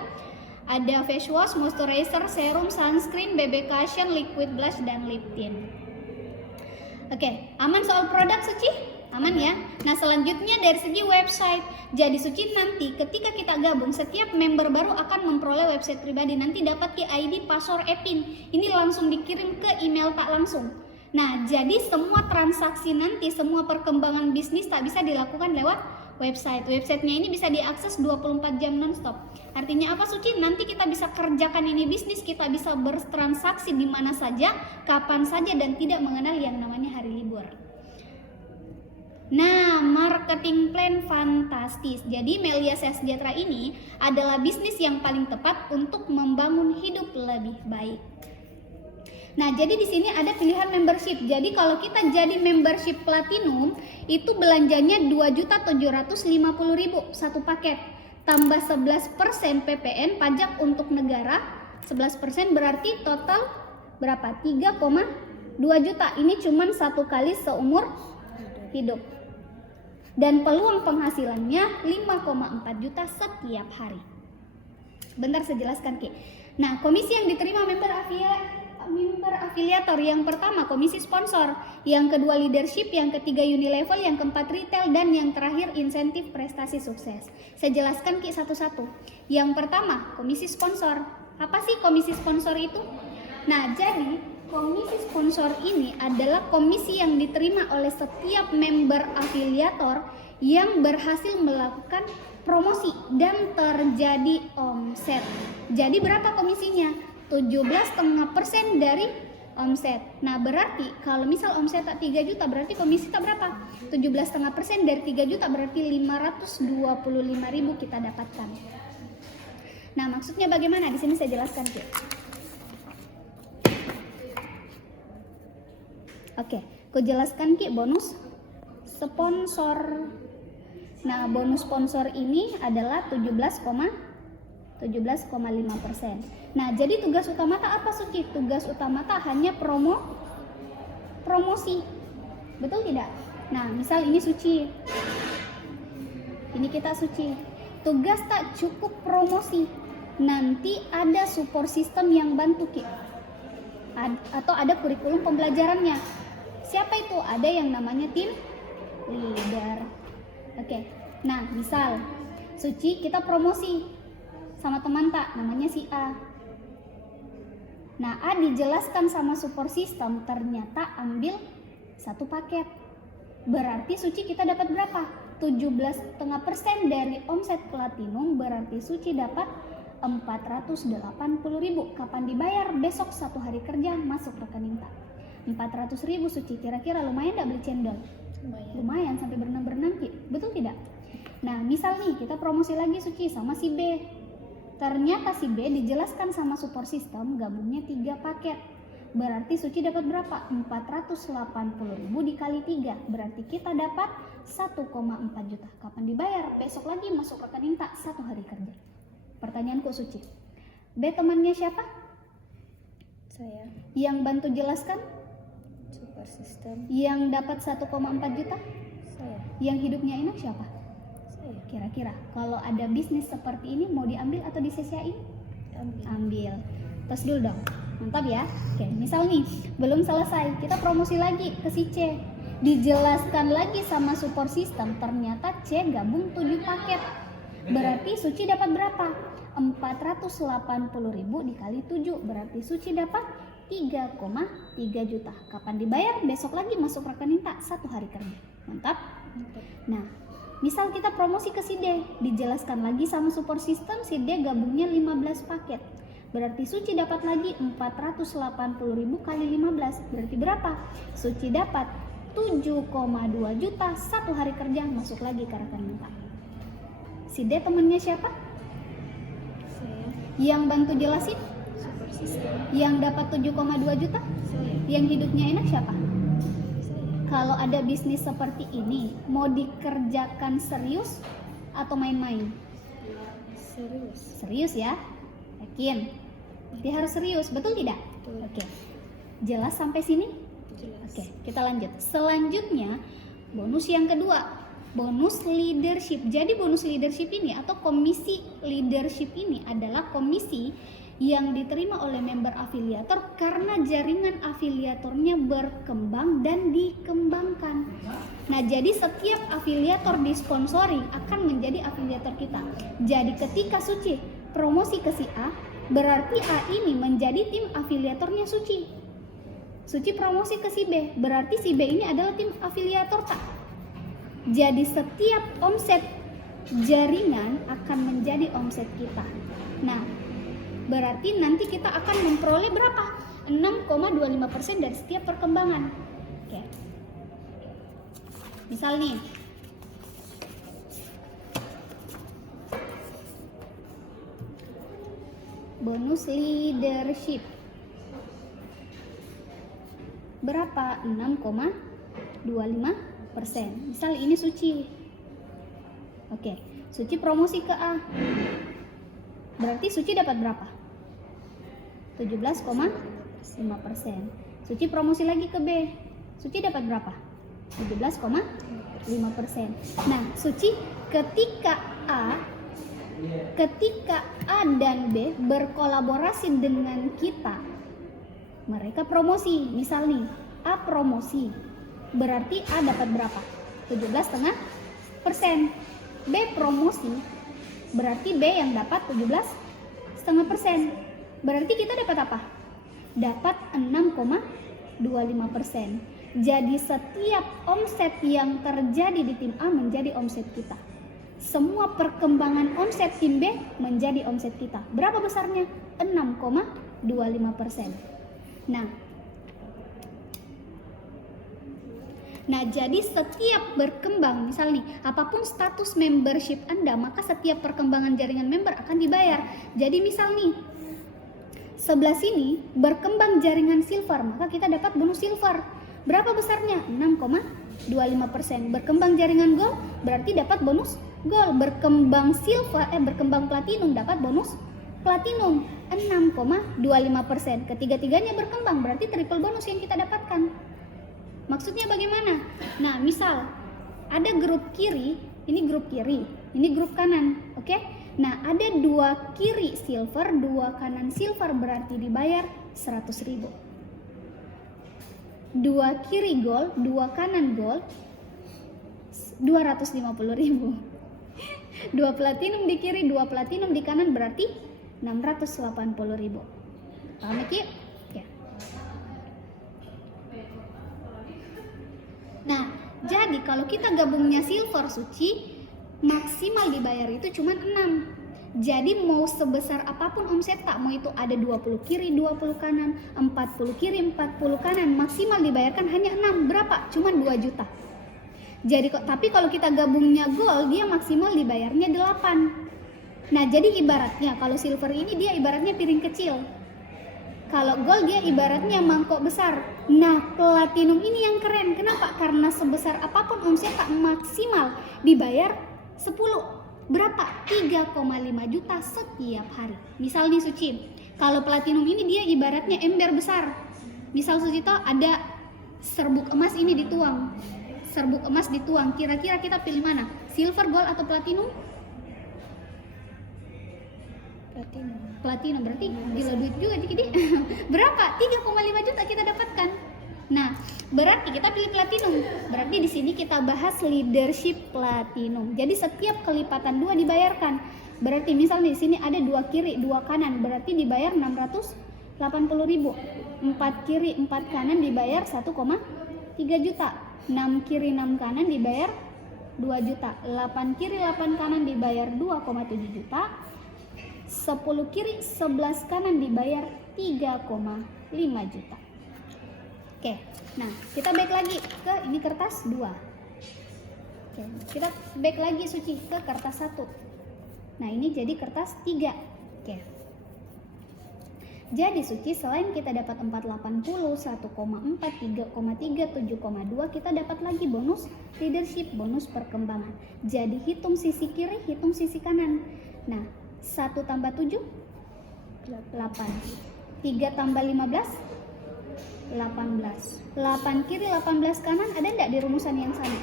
ada face wash, moisturizer, serum, sunscreen, BB cushion, liquid blush dan lip tint. Oke, aman soal produk Suci? Aman ya? Nah selanjutnya dari segi website. Jadi Suci nanti ketika kita gabung, setiap member baru akan memperoleh website pribadi. Nanti dapat ID, password, e-pin. Ini langsung dikirim ke email tak langsung. Nah jadi semua transaksi nanti, semua perkembangan bisnis tak bisa dilakukan lewat website. Websitenya ini bisa diakses 24 jam non-stop. Artinya apa Suci? Nanti kita bisa kerjakan ini bisnis, kita bisa bertransaksi di mana saja, kapan saja dan tidak mengenal yang namanya hari libur. Nah, marketing plan fantastis. Jadi Melia Sejahtera ini adalah bisnis yang paling tepat untuk membangun hidup lebih baik. Nah, jadi di sini ada pilihan membership. Jadi kalau kita jadi membership platinum, itu belanjanya 2.750.000 satu paket. Tambah 11% PPN pajak untuk negara, 11% berarti total berapa? 3,2 juta. Ini cuman satu kali seumur hidup. Dan peluang penghasilannya 5,4 juta setiap hari. Bentar saya jelaskan, Ki. Nah, komisi yang diterima member afiliator, yang pertama komisi sponsor, yang kedua leadership, yang ketiga unilevel, yang keempat retail, dan yang terakhir insentif prestasi sukses. Saya jelaskan, Ki, satu-satu. Yang pertama komisi sponsor. Apa sih komisi sponsor itu? Nah, jadi komisi sponsor ini adalah komisi yang diterima oleh setiap member afiliator yang berhasil melakukan promosi dan terjadi omset. Jadi berapa komisinya? 17,5% dari omset. Nah, berarti kalau misal omset tak 3 juta berarti komisi tak berapa? 17,5% dari 3 juta berarti 525.000 kita dapatkan. Nah, maksudnya bagaimana? Di sini saya jelaskan, Ki. Oke, aku jelaskan, Ki, bonus sponsor. Nah, bonus sponsor ini adalah 17,5%. Nah, jadi tugas utama tak apa, Suci? Tugas utama tak hanya promosi. Betul tidak? Nah, misal ini Suci. Ini kita Suci. Tugas tak cukup promosi. Nanti ada support system yang bantu, Ki. Atau ada kurikulum pembelajarannya. Siapa itu? Ada yang namanya tim leader. Oke. Nah, misal Suci kita promosi sama teman tak, namanya si A. Nah, A dijelaskan sama support system, ternyata ambil satu paket. Berarti Suci kita dapat berapa? 17,5% dari omset platinum, berarti Suci dapat 480.000. Kapan dibayar? Besok 1 hari kerja masuk rekening tak. 400.000 Suci, kira-kira lumayan gak beli cendol? Lumayan sampai berenang-berenang, Ki. Betul tidak? Nah, misal nih kita promosi lagi Suci sama si B. Ternyata si B dijelaskan sama support system gabungnya 3 paket. Berarti Suci dapat berapa? 480.000 dikali 3. Berarti kita dapat 1,4 juta. Kapan dibayar? Besok lagi masuk rekening tak 1 hari kerja. Pertanyaanku Suci, B temannya siapa? Saya. Yang bantu jelaskan? Support system. Yang dapat 1,4 juta? Saya. Yang hidupnya enak siapa? Saya. Kira-kira kalau ada bisnis seperti ini mau diambil atau disia-siain? Ambil. Tes dulu dong. Mantap ya. Oke, misal nih belum selesai, kita promosi lagi ke si C. Dijelaskan lagi sama support system, ternyata C gabung 7 paket. Berarti Suci dapat berapa? 480.000 dikali 7. Berarti Suci dapat 3,3 juta. Kapan dibayar? Besok lagi masuk rekening tak 1 hari kerja. Mantap? Nah, misal kita promosi ke si D, dijelaskan lagi sama support system, si D gabungnya 15 paket. Berarti Suci dapat lagi 480.000 kali 15. Berarti berapa? Suci dapat 7,2 juta 1 hari kerja masuk lagi ke rekening tak. Si D temennya siapa? Saya. Yang bantu jelasin? Support system. Yang dapat 7,2 juta? Saya. Yang hidupnya enak siapa? Saya. Kalau ada bisnis seperti ini, mau dikerjakan serius atau main-main? Serius. Serius ya? Yakin? Dia harus serius, betul tidak? Betul. Oke. Jelas sampai sini? Jelas. Oke, kita lanjut. Selanjutnya, bonus yang kedua. Bonus leadership. Jadi bonus leadership ini atau komisi leadership ini adalah komisi yang diterima oleh member afiliator karena jaringan afiliatornya berkembang dan dikembangkan. Nah, jadi setiap afiliator disponsori akan menjadi afiliator kita. Jadi ketika Suci promosi ke si A, berarti A ini menjadi tim afiliatornya Suci. Suci promosi ke si B, berarti si B ini adalah tim afiliator tak. Jadi setiap omset jaringan akan menjadi omset kita. Nah, berarti nanti kita akan memperoleh berapa? 6,25% dari setiap perkembangan. Oke. Misal nih, bonus leadership. berapa? 6,25%. Misal ini Suci. Oke, Suci promosi ke A. Berarti Suci dapat berapa? 17,5%. Suci promosi lagi ke B. Suci dapat berapa? 17,5%. Nah, Suci ketika A dan B berkolaborasi dengan kita, mereka promosi. Misal nih, A promosi, berarti A dapat berapa? 17,5%. B promosi, berarti B yang dapat 17,5%. Berarti kita dapat apa? Dapat 6,25%. Jadi setiap omset yang terjadi di tim A menjadi omset kita. Semua perkembangan omset tim B menjadi omset kita. Berapa besarnya? 6,25%. Nah, jadi setiap berkembang, misal nih, apapun status membership Anda, maka setiap perkembangan jaringan member akan dibayar. Jadi misal nih, sebelah sini berkembang jaringan silver, maka kita dapat bonus silver. Berapa besarnya? 6,25%. Berkembang jaringan gold berarti dapat bonus gold. Berkembang berkembang platinum dapat bonus platinum 6,25%. Ketiga-tiganya berkembang berarti triple bonus yang kita dapatkan. Maksudnya bagaimana? Nah, misal ada grup kiri, ini grup kiri, ini grup kanan, oke? Nah, ada 2 kiri silver, 2 kanan silver, berarti dibayar 100.000. 2 kiri gold, 2 kanan gold, 250.000. 2 platinum di kiri, 2 platinum di kanan, berarti 680.000. Paham ya, Ki? Ya. Nah, jadi kalau kita gabungnya silver Suci, maksimal dibayar itu cuma 6. Jadi mau sebesar apapun omset tak, mau itu ada 20 kiri, 20 kanan, 40 kiri, 40 kanan, maksimal dibayarkan hanya 6. Berapa? Cuma 2 juta. Jadi tapi kalau kita gabungnya gold, dia maksimal dibayarnya 8. Nah, jadi ibaratnya kalau silver ini dia ibaratnya piring kecil. Kalau gold dia ibaratnya mangkok besar. Nah, platinum ini yang keren. Kenapa? Karena sebesar apapun omset tak, maksimal dibayar 10. Berapa? 3,5 juta setiap hari. Misal nih Suci, kalau platinum ini dia ibaratnya ember besar. Misal Suci tahu ada serbuk emas ini dituang. Serbuk emas dituang. Kira-kira kita pilih mana? Silver, gold atau platinum? Platinum berarti gila duit juga jadi berapa? 3,5 juta kita dapatkan. Nah, berarti kita pilih platinum. Berarti di sini kita bahas leadership platinum. Jadi setiap kelipatan 2 dibayarkan. Berarti misalnya di sini ada 2 kiri, 2 kanan, berarti dibayar 680.000. 4 kiri, 4 kanan dibayar 1,3 juta. 6 kiri, 6 kanan dibayar 2 juta. 8 kiri, 8 kanan dibayar 2,7 juta. 10 kiri, 11 kanan dibayar 3,5 juta. Oke, nah kita back lagi ke ini kertas 2. Oke, kita back lagi Suci ke kertas 1. Nah ini jadi kertas 3. Oke. Jadi Suci selain kita dapat 480, 1,4, 3,3, 7,2, kita dapat lagi bonus leadership, bonus perkembangan. Jadi hitung sisi kiri, hitung sisi kanan. Nah, 1 tambah 7 8. 3 tambah 15 18. 8 kiri 18 kanan ada enggak di rumusan yang sama?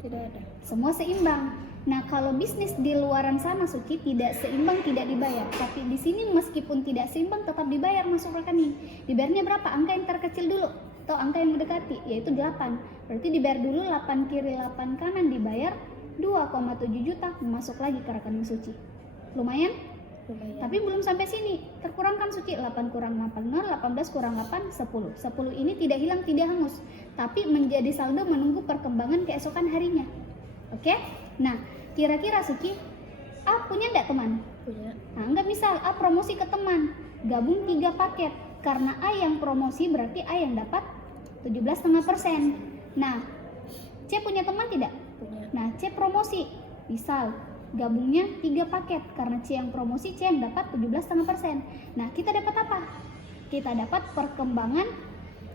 Tidak ada. Semua seimbang. Nah, kalau bisnis di luaran sana Suci tidak seimbang tidak dibayar. Tapi di sini meskipun tidak seimbang tetap dibayar masuk rekening. Dibayarnya berapa? Angka yang terkecil dulu atau angka yang mendekati yaitu 8. Berarti dibayar dulu 8 kiri 8 kanan dibayar 2,7 juta masuk lagi ke rekening Suci. Lumayan? Tapi belum sampai sini, terkurangkan Suci. 8 kurang 8 0, 18 kurang 8 10. 10 ini tidak hilang, tidak hangus, tapi menjadi saldo menunggu perkembangan keesokan harinya. Oke? Nah, kira-kira Suci, A punya enggak teman? Punya. Nah, enggak, misal A promosi ke teman, gabung 3 paket. Karena A yang promosi berarti A yang dapat 17,5%. Nah, C punya teman tidak? Punya. Nah, C promosi, misal gabungnya 3 paket, karena C yang promosi, C yang dapat 17,5%. Nah, kita dapat apa? Kita dapat perkembangan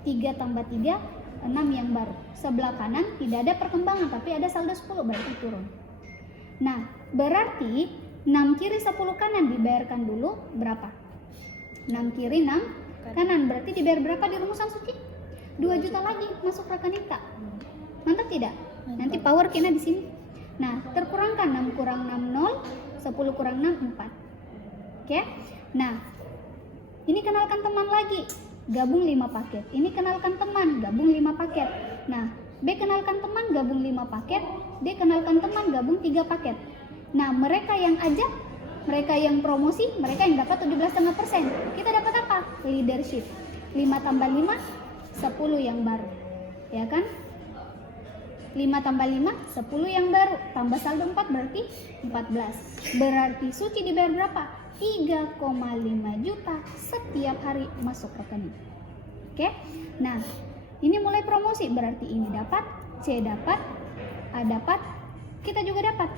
3 tambah 3, 6 yang baru. Sebelah kanan tidak ada perkembangan, tapi ada saldo 10, berarti turun. Nah, berarti 6 kiri 10 kanan dibayarkan dulu berapa? 6 kiri 6 kanan, berarti dibayar berapa di rumusan Suci? 2 juta lagi masuk Rakanita. Mantap tidak? Nanti power kena di sini. Nah, terkurangkan 6 kurang 6 0, 10 kurang 6 4. Oke. Nah, ini kenalkan teman lagi, gabung 5 paket. Ini kenalkan teman, gabung 5 paket. Nah, B kenalkan teman, gabung 5 paket. D kenalkan teman, gabung 3 paket. Nah, mereka yang ajak, mereka yang promosi, mereka yang dapat 17,5%. Kita dapat apa? Leadership. 5 tambah 5, 10 yang baru. Ya kan? 5 tambah 5, 10 yang baru. Tambah saldo 4 berarti 14. Berarti Suci dibayar berapa? 3,5 juta setiap hari masuk rekening. Oke? Nah, ini mulai promosi, berarti ini dapat, C dapat, A dapat, kita juga dapat.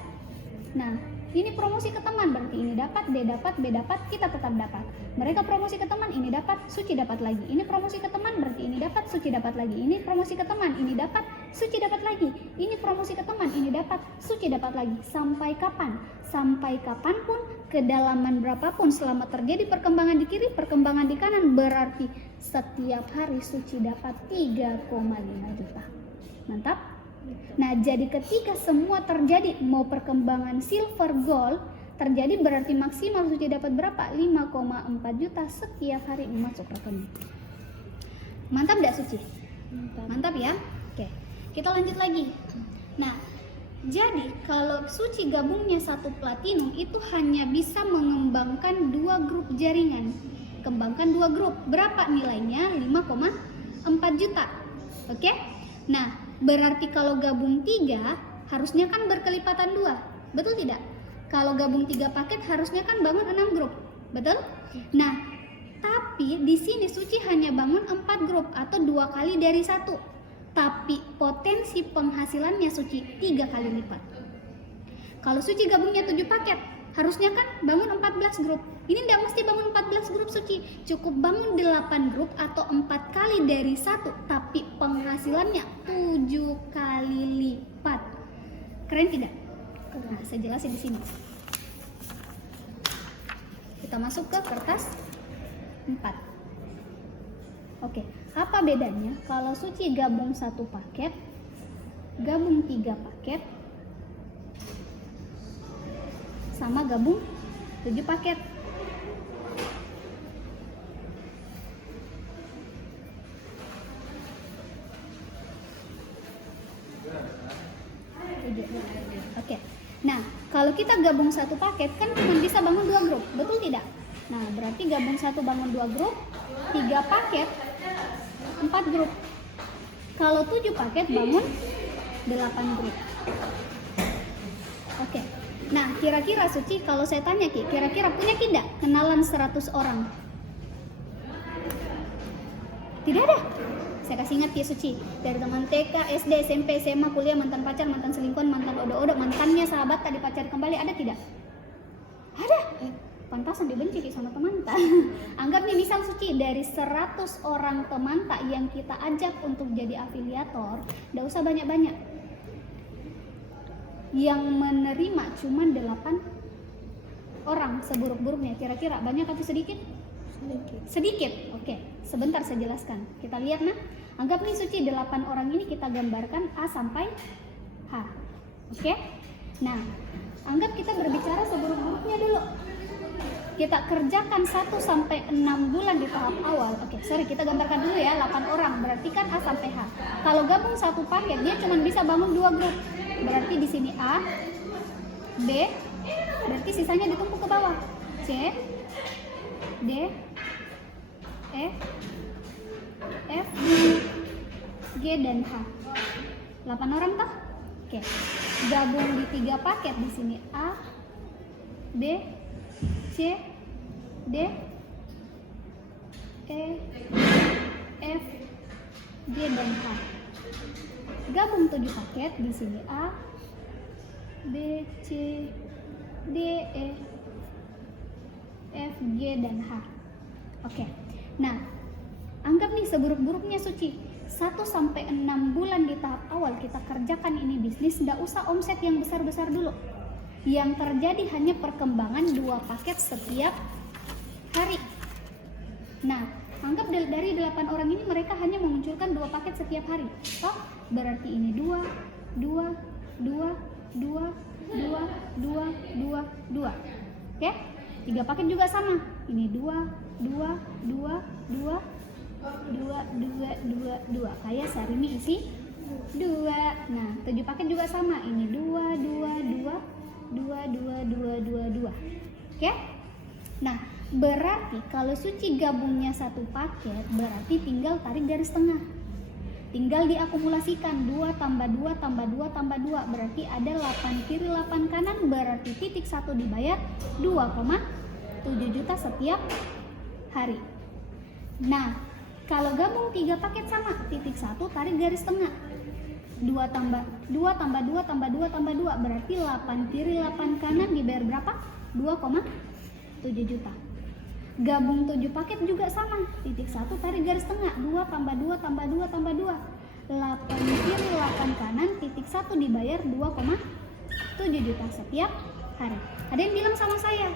Nah, ini promosi ke teman, berarti ini dapat, D dapat, B dapat, kita tetap dapat. Mereka promosi ke teman, ini dapat, Suci dapat lagi. Ini promosi ke teman, berarti ini dapat, Suci dapat lagi. Ini promosi ke teman, ini dapat, Suci dapat lagi. Ini promosi ke teman, ini dapat, Suci dapat lagi. Sampai kapan? Sampai kapanpun, kedalaman berapapun, selama terjadi perkembangan di kiri, perkembangan di kanan, berarti setiap hari Suci dapat 3,5 juta. Mantap? Nah, jadi ketika semua terjadi, mau perkembangan silver gold terjadi, berarti maksimal Suci dapat berapa? 5,4 juta setiap hari masuk rekening. Mantap gak Suci? Mantap ya? Oke, kita lanjut lagi. Nah, jadi kalau Suci gabungnya 1 platinum, itu hanya bisa mengembangkan 2 grup jaringan. Kembangkan 2 grup. Berapa nilainya? 5,4 juta. Oke? Nah, berarti kalau gabung 3 harusnya kan berkelipatan 2. Betul tidak? Kalau gabung 3 paket harusnya kan bangun 6 grup. Betul? Nah, tapi di sini Suci hanya bangun 4 grup atau 2 kali dari 1. Tapi potensi penghasilannya Suci 3 kali lipat. Kalau Suci gabungnya 7 paket, harusnya kan bangun 14 grup. Ini tidak mesti bangun 14 grup Suci, cukup bangun 8 grup atau 4 kali dari 1, tapi penghasilannya 7 kali lipat. Keren tidak? Nah, saya jelasin di sini. Kita masuk ke kertas 4. Oke, apa bedanya kalau Suci gabung 1 paket, gabung 3 paket, sama gabung 7 paket? Oke. Nah, kalau kita gabung 1 paket kan cuma bisa bangun 2 grup, betul tidak? Nah, berarti gabung 1 bangun 2 grup, 3 paket 4 grup. Kalau 7 paket bangun 8 grup. Oke. Nah, kira-kira Suci kalau saya tanya Ki, kira-kira punya tidak kenalan 100 orang? Tidak ada. Saya kasih ingat ya Suci, dari teman TK, SD, SMP, SMA, kuliah, mantan pacar, mantan selingkuhan, mantan odo-odo, mantannya sahabat tak dipacari kembali, ada tidak? Ada. Pantasan dibenci sama teman tak. Anggap nih misal Suci, dari 100 orang teman tak yang kita ajak untuk jadi afiliator, tidak usah banyak-banyak. Yang menerima cuma 8 orang seburuk-buruknya. Kira-kira banyak atau sedikit? Sedikit. Oke, sebentar saya jelaskan. Kita lihat nah. Anggap nih Suci 8 orang ini kita gambarkan A sampai H. Oke? Nah, anggap kita berbicara seburuk-buruknya dulu. Kita kerjakan 1 sampai 6 bulan di tahap awal. Oke, sorry, kita gambarkan dulu ya 8 orang. Berarti kan A sampai H. Kalau gabung 1 paket dia cuma bisa bangun 2 grup. Berarti di sini A, B, berarti sisanya ditumpuk ke bawah. C, D, E, F, G, dan H. 8 orang toh? Oke. Gabung di 3 paket di sini A, B, C, D, E, F, G, dan H. Gabung 7 paket di sini A, B, C, D, E, F, G, dan H. Oke. Nah, Anggap nih seburuk-buruknya Suci, 1 sampai 6 bulan di tahap awal kita kerjakan ini bisnis, nggak usah omset yang besar-besar dulu. Yang terjadi hanya perkembangan 2 paket setiap hari. Nah, anggap dari 8 orang ini mereka hanya memunculkan 2 paket setiap hari. Oh, berarti ini 2, 2, 2, 2, 2, 2, 2, 2. Oke? 3 paket juga sama. Ini 2, 2, 2, 2, 2, 2, 2, 2. Kayak Sarimi isi 2. Nah, 7 paket juga sama. Ini 2, 2, 2, 2, 2, 2, 2, 2. Oke? Nah, berarti kalau Suci gabungnya 1 paket, berarti tinggal tarik garis tengah. Tinggal diakumulasikan 2 tambah 2 tambah 2 tambah 2, berarti ada 8 kiri 8 kanan, berarti titik 1 dibayar 2,7 juta setiap hari. Nah, kalau gabung 3 paket sama, titik 1 tarik garis tengah. 2 tambah 2 tambah 2 tambah 2 tambah 2, berarti 8 kiri 8 kanan dibayar berapa? 2,7 juta. Gabung 7 paket juga sama, titik 1 tarik garis tengah, 2 tambah 2 tambah 2 tambah 2, 8 kiri 8 kanan, titik 1 dibayar 2,7 juta setiap hari. Ada yang bilang sama saya,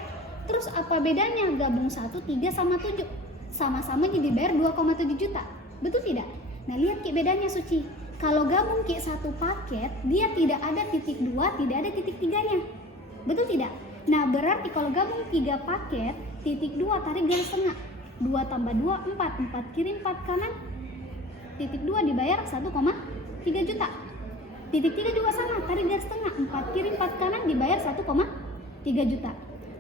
terus apa bedanya gabung 1, 3 sama 7? Sama-sama jadi dibayar 2,7 juta, betul tidak? Nah, lihat Ki bedanya Suci. Kalau gabung Ki 1 paket, dia tidak ada titik 2, tidak ada titik 3-nya, betul tidak? Nah, berarti kalau gabung 3 paket, titik 2 tarik garis tengah, 2 tambah 2, 4, 4 kiri 4 kanan, titik 2 dibayar 1,3 juta. Titik 3 juga sama, tarik garis tengah, 4 kiri 4 kanan dibayar 1,3 juta.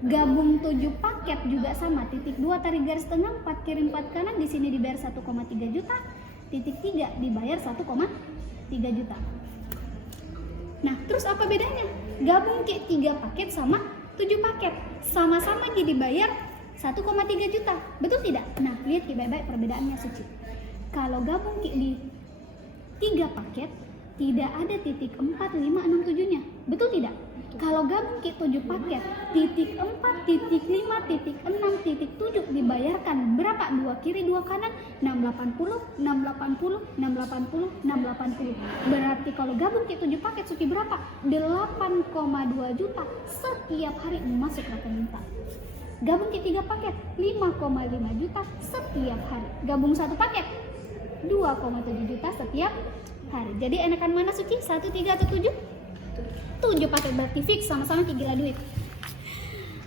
Gabung 7 paket juga sama, titik 2 tarik garis tengah, 4 kiri 4 kanan, di sini dibayar 1,3 juta, titik 3 dibayar 1,3 juta. Nah, terus apa bedanya? Gabung 3 paket sama 7 paket, sama-sama jadi bayar 1,3 juta, betul tidak? Nah, lihat Ki baik-baik perbedaannya Suci. Kalau gabung Ki di 3 paket, tidak ada titik 4, 5, 6, 7-nya, betul tidak? Kalau gabung Ki 7 paket, titik 4, titik 5, titik 6, titik 7 dibayarkan berapa? 2 kiri 2 kanan, 680, 680, 680, 680. Berarti kalau gabung Ki 7 paket Suci berapa? 8,2 juta setiap hari masuk rekening Tak. Gabung Ki 3 paket 5,5 juta setiap hari. Gabung 1 paket 2,7 juta setiap hari. Jadi enakan mana Suci? 1, 3 atau 7? 7 paket berarti fix, sama-sama Ki gila duit.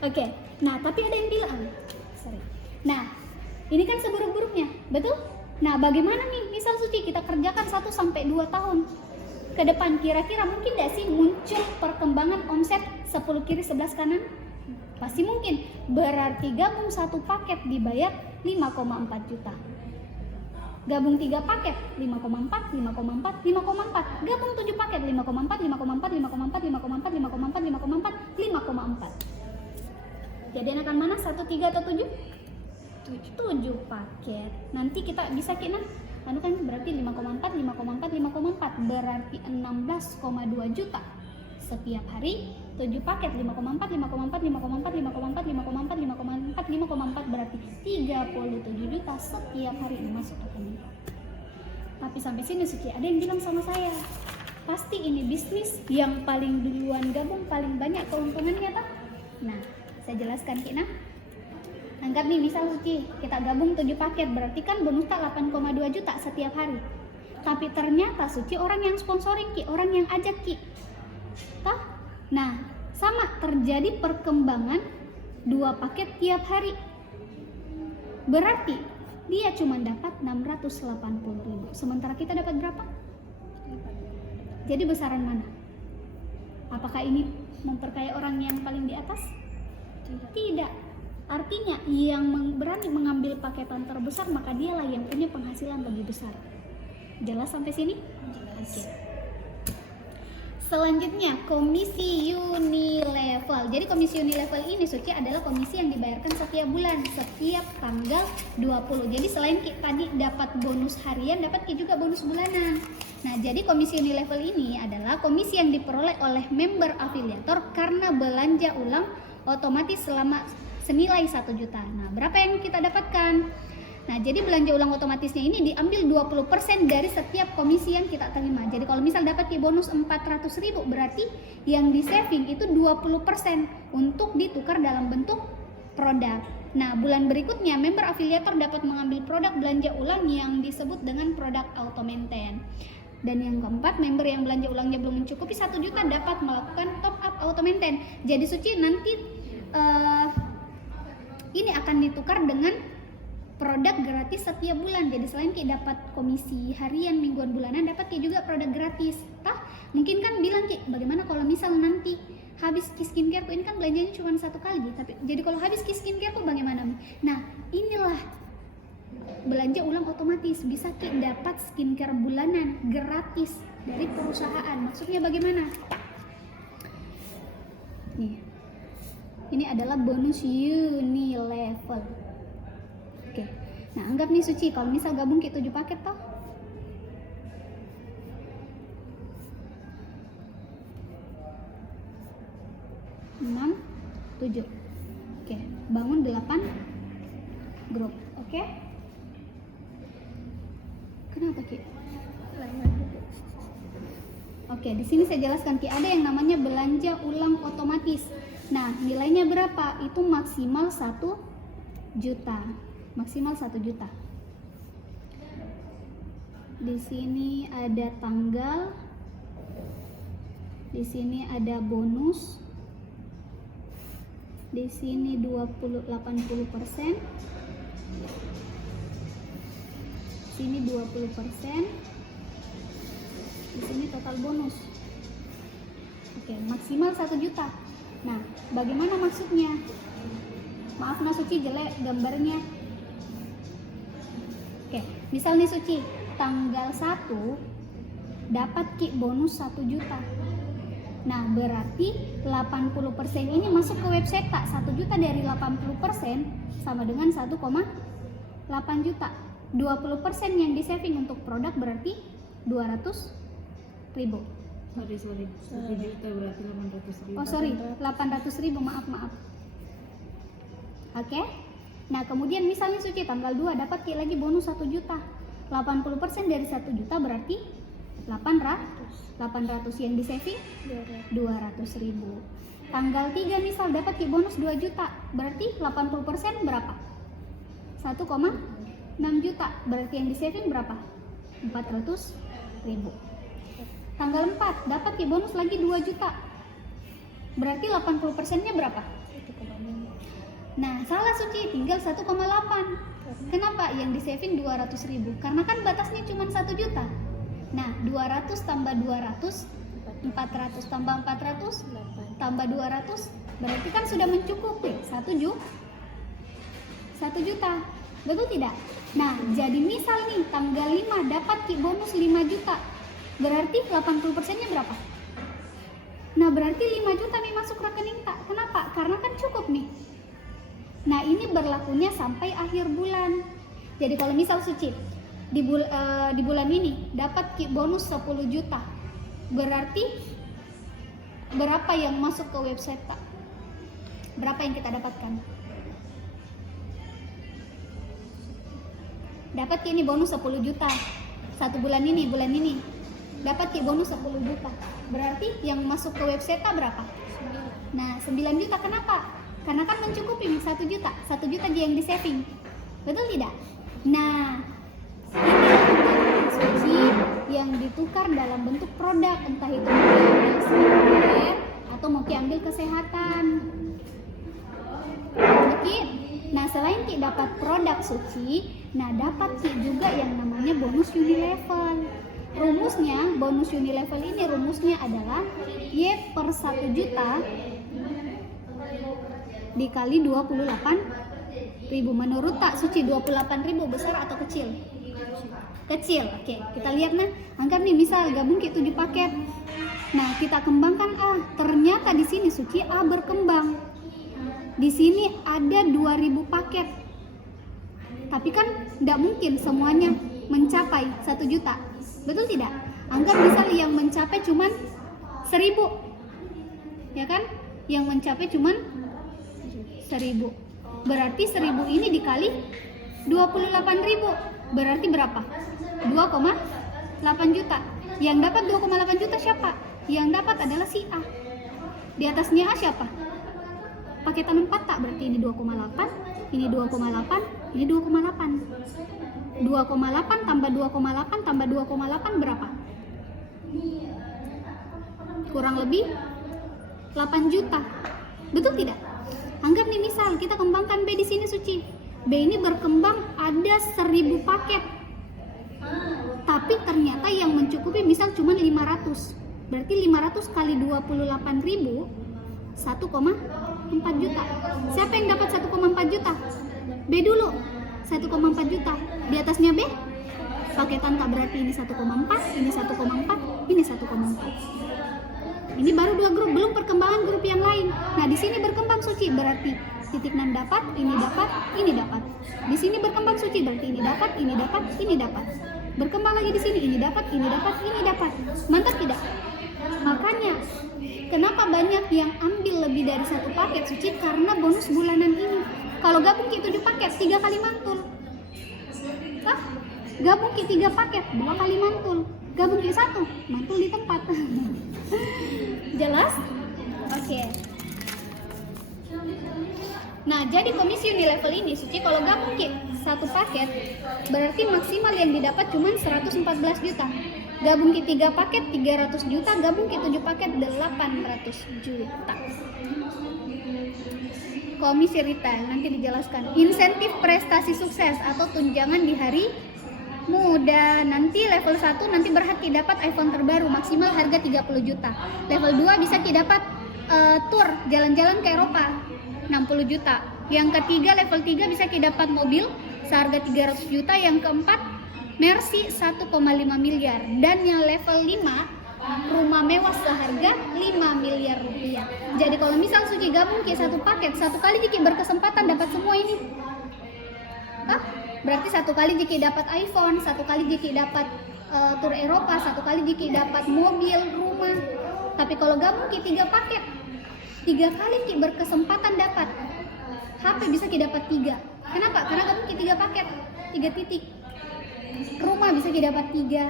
Oke. Nah, tapi ada yang bilang, nah, ini kan seburuk-buruknya, betul? Nah, bagaimana nih misal Suci kita kerjakan 1 sampai 2 tahun ke depan, kira-kira mungkin gak sih muncul perkembangan omset 10 kiri 11 kanan? Pasti mungkin. Berarti gabung 1 paket dibayar 5,4 juta. Gabung 3 paket 5,4, 5,4, 5,4. Gabung 7 paket 5,4, 5,4, 5,4, 5,4, 5,4, 5,4, 5,4. Jadi enakan mana? 1, 3 atau 7? 7 paket. Nanti kita bisa kena anu kan berarti 5,4, 5,4, 5,4, berarti 16,2 juta setiap hari. 7 paket 5,4, 5,4, 5,4, 5,4, 5,4, 5,4, 5,4, berarti 37 juta setiap hari ini masuk rekening. Tapi sampai sini Suci, ada yang bilang sama saya, pasti ini bisnis yang paling duluan gabung paling banyak keuntungannya tak? Nah, saya jelaskan Kina. Anggap nih misal Suci, kita gabung 7 paket, berarti kan bonus tak 8,2 juta setiap hari. Tapi ternyata Suci orang yang sponsoring Ki, orang yang ajak Ki. Tah? Nah, sama terjadi perkembangan 2 paket tiap hari. Berarti dia cuma dapat 680.000. Sementara kita dapat berapa? Jadi besaran mana? Apakah ini memperkaya orang yang paling di atas? Tidak. Artinya yang berani mengambil paketan terbesar, maka dialah yang punya penghasilan lebih besar. Jelas sampai sini? Jelas. Okay. Selanjutnya, komisi Unilevel. Jadi komisi Unilevel ini Suci adalah komisi yang dibayarkan setiap bulan, setiap tanggal 20. Jadi selain Ki tadi dapat bonus harian, dapat Ki juga bonus bulanan. Nah, jadi komisi Unilevel ini adalah komisi yang diperoleh oleh member afiliator karena belanja ulang otomatis selama senilai 1 juta. Nah, berapa yang kita dapatkan? Nah, jadi belanja ulang otomatisnya ini diambil 20% dari setiap komisi yang kita terima. Jadi kalau misal dapat bonus 400.000, berarti yang di saving itu 20% untuk ditukar dalam bentuk produk. Nah, bulan berikutnya member afiliator dapat mengambil produk belanja ulang yang disebut dengan produk auto maintain. Dan yang keempat, member yang belanja ulangnya belum mencukupi 1 juta dapat melakukan top up auto maintain. Jadi Suci nanti ini akan ditukar dengan produk gratis setiap bulan. Jadi selain kita dapat komisi harian, mingguan, bulanan, dapat kita juga produk gratis. Mungkin kan bilang Ki, bagaimana kalau misal nanti habis Ki skincare ini kan belanjanya cuma 1 kali, tapi jadi kalau habis Ki skincare bagaimana? Nah, inilah belanja ulang otomatis, bisa Ki dapat skincare bulanan gratis dari perusahaan. Maksudnya bagaimana? Nih. Ini adalah bonus Unilevel. Oke. Nah, anggap nih Suci kalau misal gabung ke 7 paket toh. Enam, 7. Oke, bangun 8 grup. Oke. Kenapa Ki? Oke, di sini saya jelaskan Ki, ada yang namanya belanja ulang otomatis. Nah, nilainya berapa? Itu maksimal 1 juta. Maksimal 1 juta. Di sini ada tanggal. Di sini ada bonus. Di sini 80%. Sini 20%. Di sini total bonus. Oke, maksimal 1 juta. Nah, bagaimana maksudnya? Maaf Mas Suci, jelek gambarnya. Oke, misal nih Suci, tanggal 1 dapat Ki bonus 1 juta. Nah, berarti 80% ini masuk ke website tak? 1 juta dari 80% sama dengan 1,8 juta. 20% yang di saving untuk produk berarti 200.000. Sorry. 1 juta berarti 800.000. Oh sorry, 800.000, maaf. Oke. Nah, kemudian misalnya Suci tanggal 2 dapat Ki lagi bonus 1 juta. 80% dari 1 juta berarti 800 yang di saving 200.000. Tanggal 3 misal dapat Ki bonus 2 juta, berarti 80% berapa? 1,6 juta. Berarti yang di saving berapa? 400.000. Tanggal 4 dapat Ki bonus lagi 2 juta. Berarti 80%-nya berapa? 1,6. Nah, salah Suci, tinggal 1,8. Kenapa? Yang di saving 200.000. Karena kan batasnya cuma 1 juta. Nah, 200 tambah 200, 400 tambah 400, 8. tambah 200, berarti kan sudah mencukupi 1 juta. Betul tidak? Nah, jadi misal nih tanggal 5 dapat Ki bonus 5 juta. Berarti 80%-nya berapa? Nah, berarti 5 juta nih masuk rekening tak. Kenapa? Karena kan cukup nih. Nah, ini berlakunya sampai akhir bulan. Jadi kalau misal Suci di bulan ini dapat Ki bonus 10 juta. Berarti berapa yang masuk ke website tak? Berapa yang kita dapatkan? Dapat Ki ini bonus 10 juta. 1 bulan ini dapat Ki bonus 10 juta. Berarti yang masuk ke website tak berapa? 9. Nah, 9 juta kenapa? Karena kan mencukupi 1 juta. 1 juta dia yang di saving. Betul tidak? Nah, ini Suci yang ditukar dalam bentuk produk, entah itu mau diambil skincare atau mau diambil kesehatan. Oke. Nah, selain Ki dapat produk Suci, nah dapat Ki juga yang namanya bonus Unilevel. Rumusnya, bonus Unilevel ini rumusnya adalah Y per 1 juta dikali 28.000. Menurut tak Suci 28.000 besar atau kecil? Kecil. Oke, kita lihat nah. Anggap nih misal gabung ke 7 paket. Nah, kita kembangkan A. Ternyata di sini Suci A berkembang. Di sini ada 2.000 paket. Tapi kan tidak mungkin semuanya mencapai 1 juta. Betul tidak? Anggap misal yang mencapai cuman 1.000. Ya kan? Yang mencapai cuman 1.000. Berarti 1.000 ini dikali 28.000 berarti berapa? 2,8 juta. Yang dapat 2,8 juta siapa? Yang dapat adalah si A. Di atasnya A siapa? Paketan 4 tak, berarti ini 2,8, ini 2,8, ini 2,8. 2,8 tambah 2,8 tambah 2,8 berapa? Kurang lebih 8 juta. Betul tidak? Anggap nih misal kita kembangkan B di sini Suci. B ini berkembang ada 1000 paket. Tapi ternyata yang mencukupi misal cuma 500. Berarti 500 kali 28.000 1,4 juta. Siapa yang dapat 1,4 juta? B dulu. 1,4 juta. Di atasnya B paketan tak, berarti ini 1,4, ini 1,4, ini 1,4. Ini baru 2 grup, belum perkembangan grup yang lain. Nah, di sini berkembang Suci, berarti titik 6 dapat, ini dapat, ini dapat. Di sini berkembang Suci, berarti ini dapat, ini dapat, ini dapat. Berkembang lagi di sini, ini dapat, ini dapat, ini dapat. Mantap tidak? Makanya kenapa banyak yang ambil lebih dari 1 paket Suci? Karena bonus bulanan ini. Kalau gabung ki 7 paket 3 kali mantul. Hah? Gabung ki 3 paket 2 kali mantul. Gabung ki 1 mantul di tempat. Jelas? Oke. Nah, jadi komisi unilevel ini Suci kalau gabung ki 1 paket berarti maksimal yang didapat cuma 114 juta. Gabung ki 3 paket 300 juta, gabung ki 7 paket 800 juta. Komisi retail nanti dijelaskan. Insentif prestasi sukses atau tunjangan di hari muda. Nanti level 1 nanti berhak ki dapat iPhone terbaru maksimal harga 30 juta. Level 2 bisa ki dapat tour jalan-jalan ke Eropa 60 juta. Yang ketiga level 3 bisa ki dapat mobil seharga 300 juta. Yang keempat Mercy 1,5 miliar. Dan yang level 5 rumah mewah seharga 5 miliar rupiah. Jadi kalau misal Suci gabung ki 1 paket, 1 kali Jiki berkesempatan dapat semua ini. Hah? Berarti 1 kali Jiki dapat iPhone, 1 kali Jiki dapat tur Eropa, 1 kali Jiki dapat mobil, rumah. Tapi kalau gabung ki 3 paket, 3 kali Ki berkesempatan dapat HP bisa Ki dapat 3. Kenapa? Karena gabung ki 3 paket, 3 titik. Rumah bisa Ki dapat 3.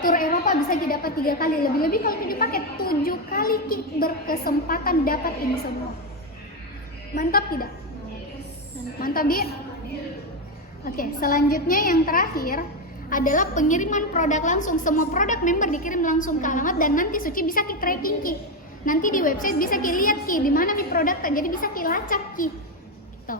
Tur Eropa bisa Ki dapat 3 kali. Lebih-lebih kalau 7 paket 7 kali Ki berkesempatan dapat ini semua. Mantap tidak? Mantap dia? Oke, selanjutnya yang terakhir adalah pengiriman produk langsung. Semua produk member dikirim langsung ke alamat dan nanti Suci bisa Ki tracking Ki. Nanti di website bisa Ki lihat Ki di mana nih produk, jadi bisa Ki lacak Ki. Gitu.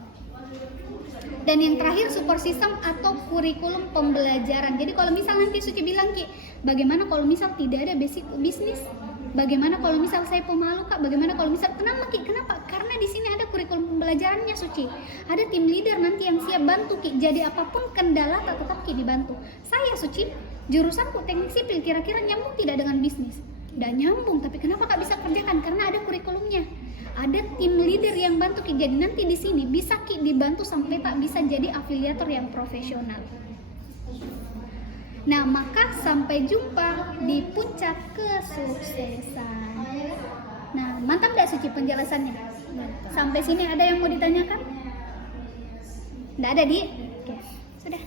Dan yang terakhir support system atau kurikulum pembelajaran. Jadi kalau misal nanti Suci bilang Ki, bagaimana kalau misal tidak ada basic bisnis? Bagaimana kalau misal saya pemalu Kak? Bagaimana kalau misal kenapa Ki? Kenapa? Karena di sini ada kurikulum pembelajarannya Suci. Ada tim leader nanti yang siap bantu Ki. Jadi apapun kendala tetap Ki dibantu. Saya Suci, jurusanku teknik sipil, kira-kira nyambung tidak dengan bisnis? Tidak nyambung, tapi kenapa Kak bisa kerjakan? Karena ada kurikulumnya. Ada tim leader yang bantu Ki. Jadi nanti di sini bisa Ki dibantu sampai tak bisa jadi afiliator yang profesional. Nah, maka sampai jumpa di puncak kesuksesan. Nah, mantap gak Suci penjelasannya? Sampai sini ada yang mau ditanyakan? Nggak ada, Di? Oke, sudah.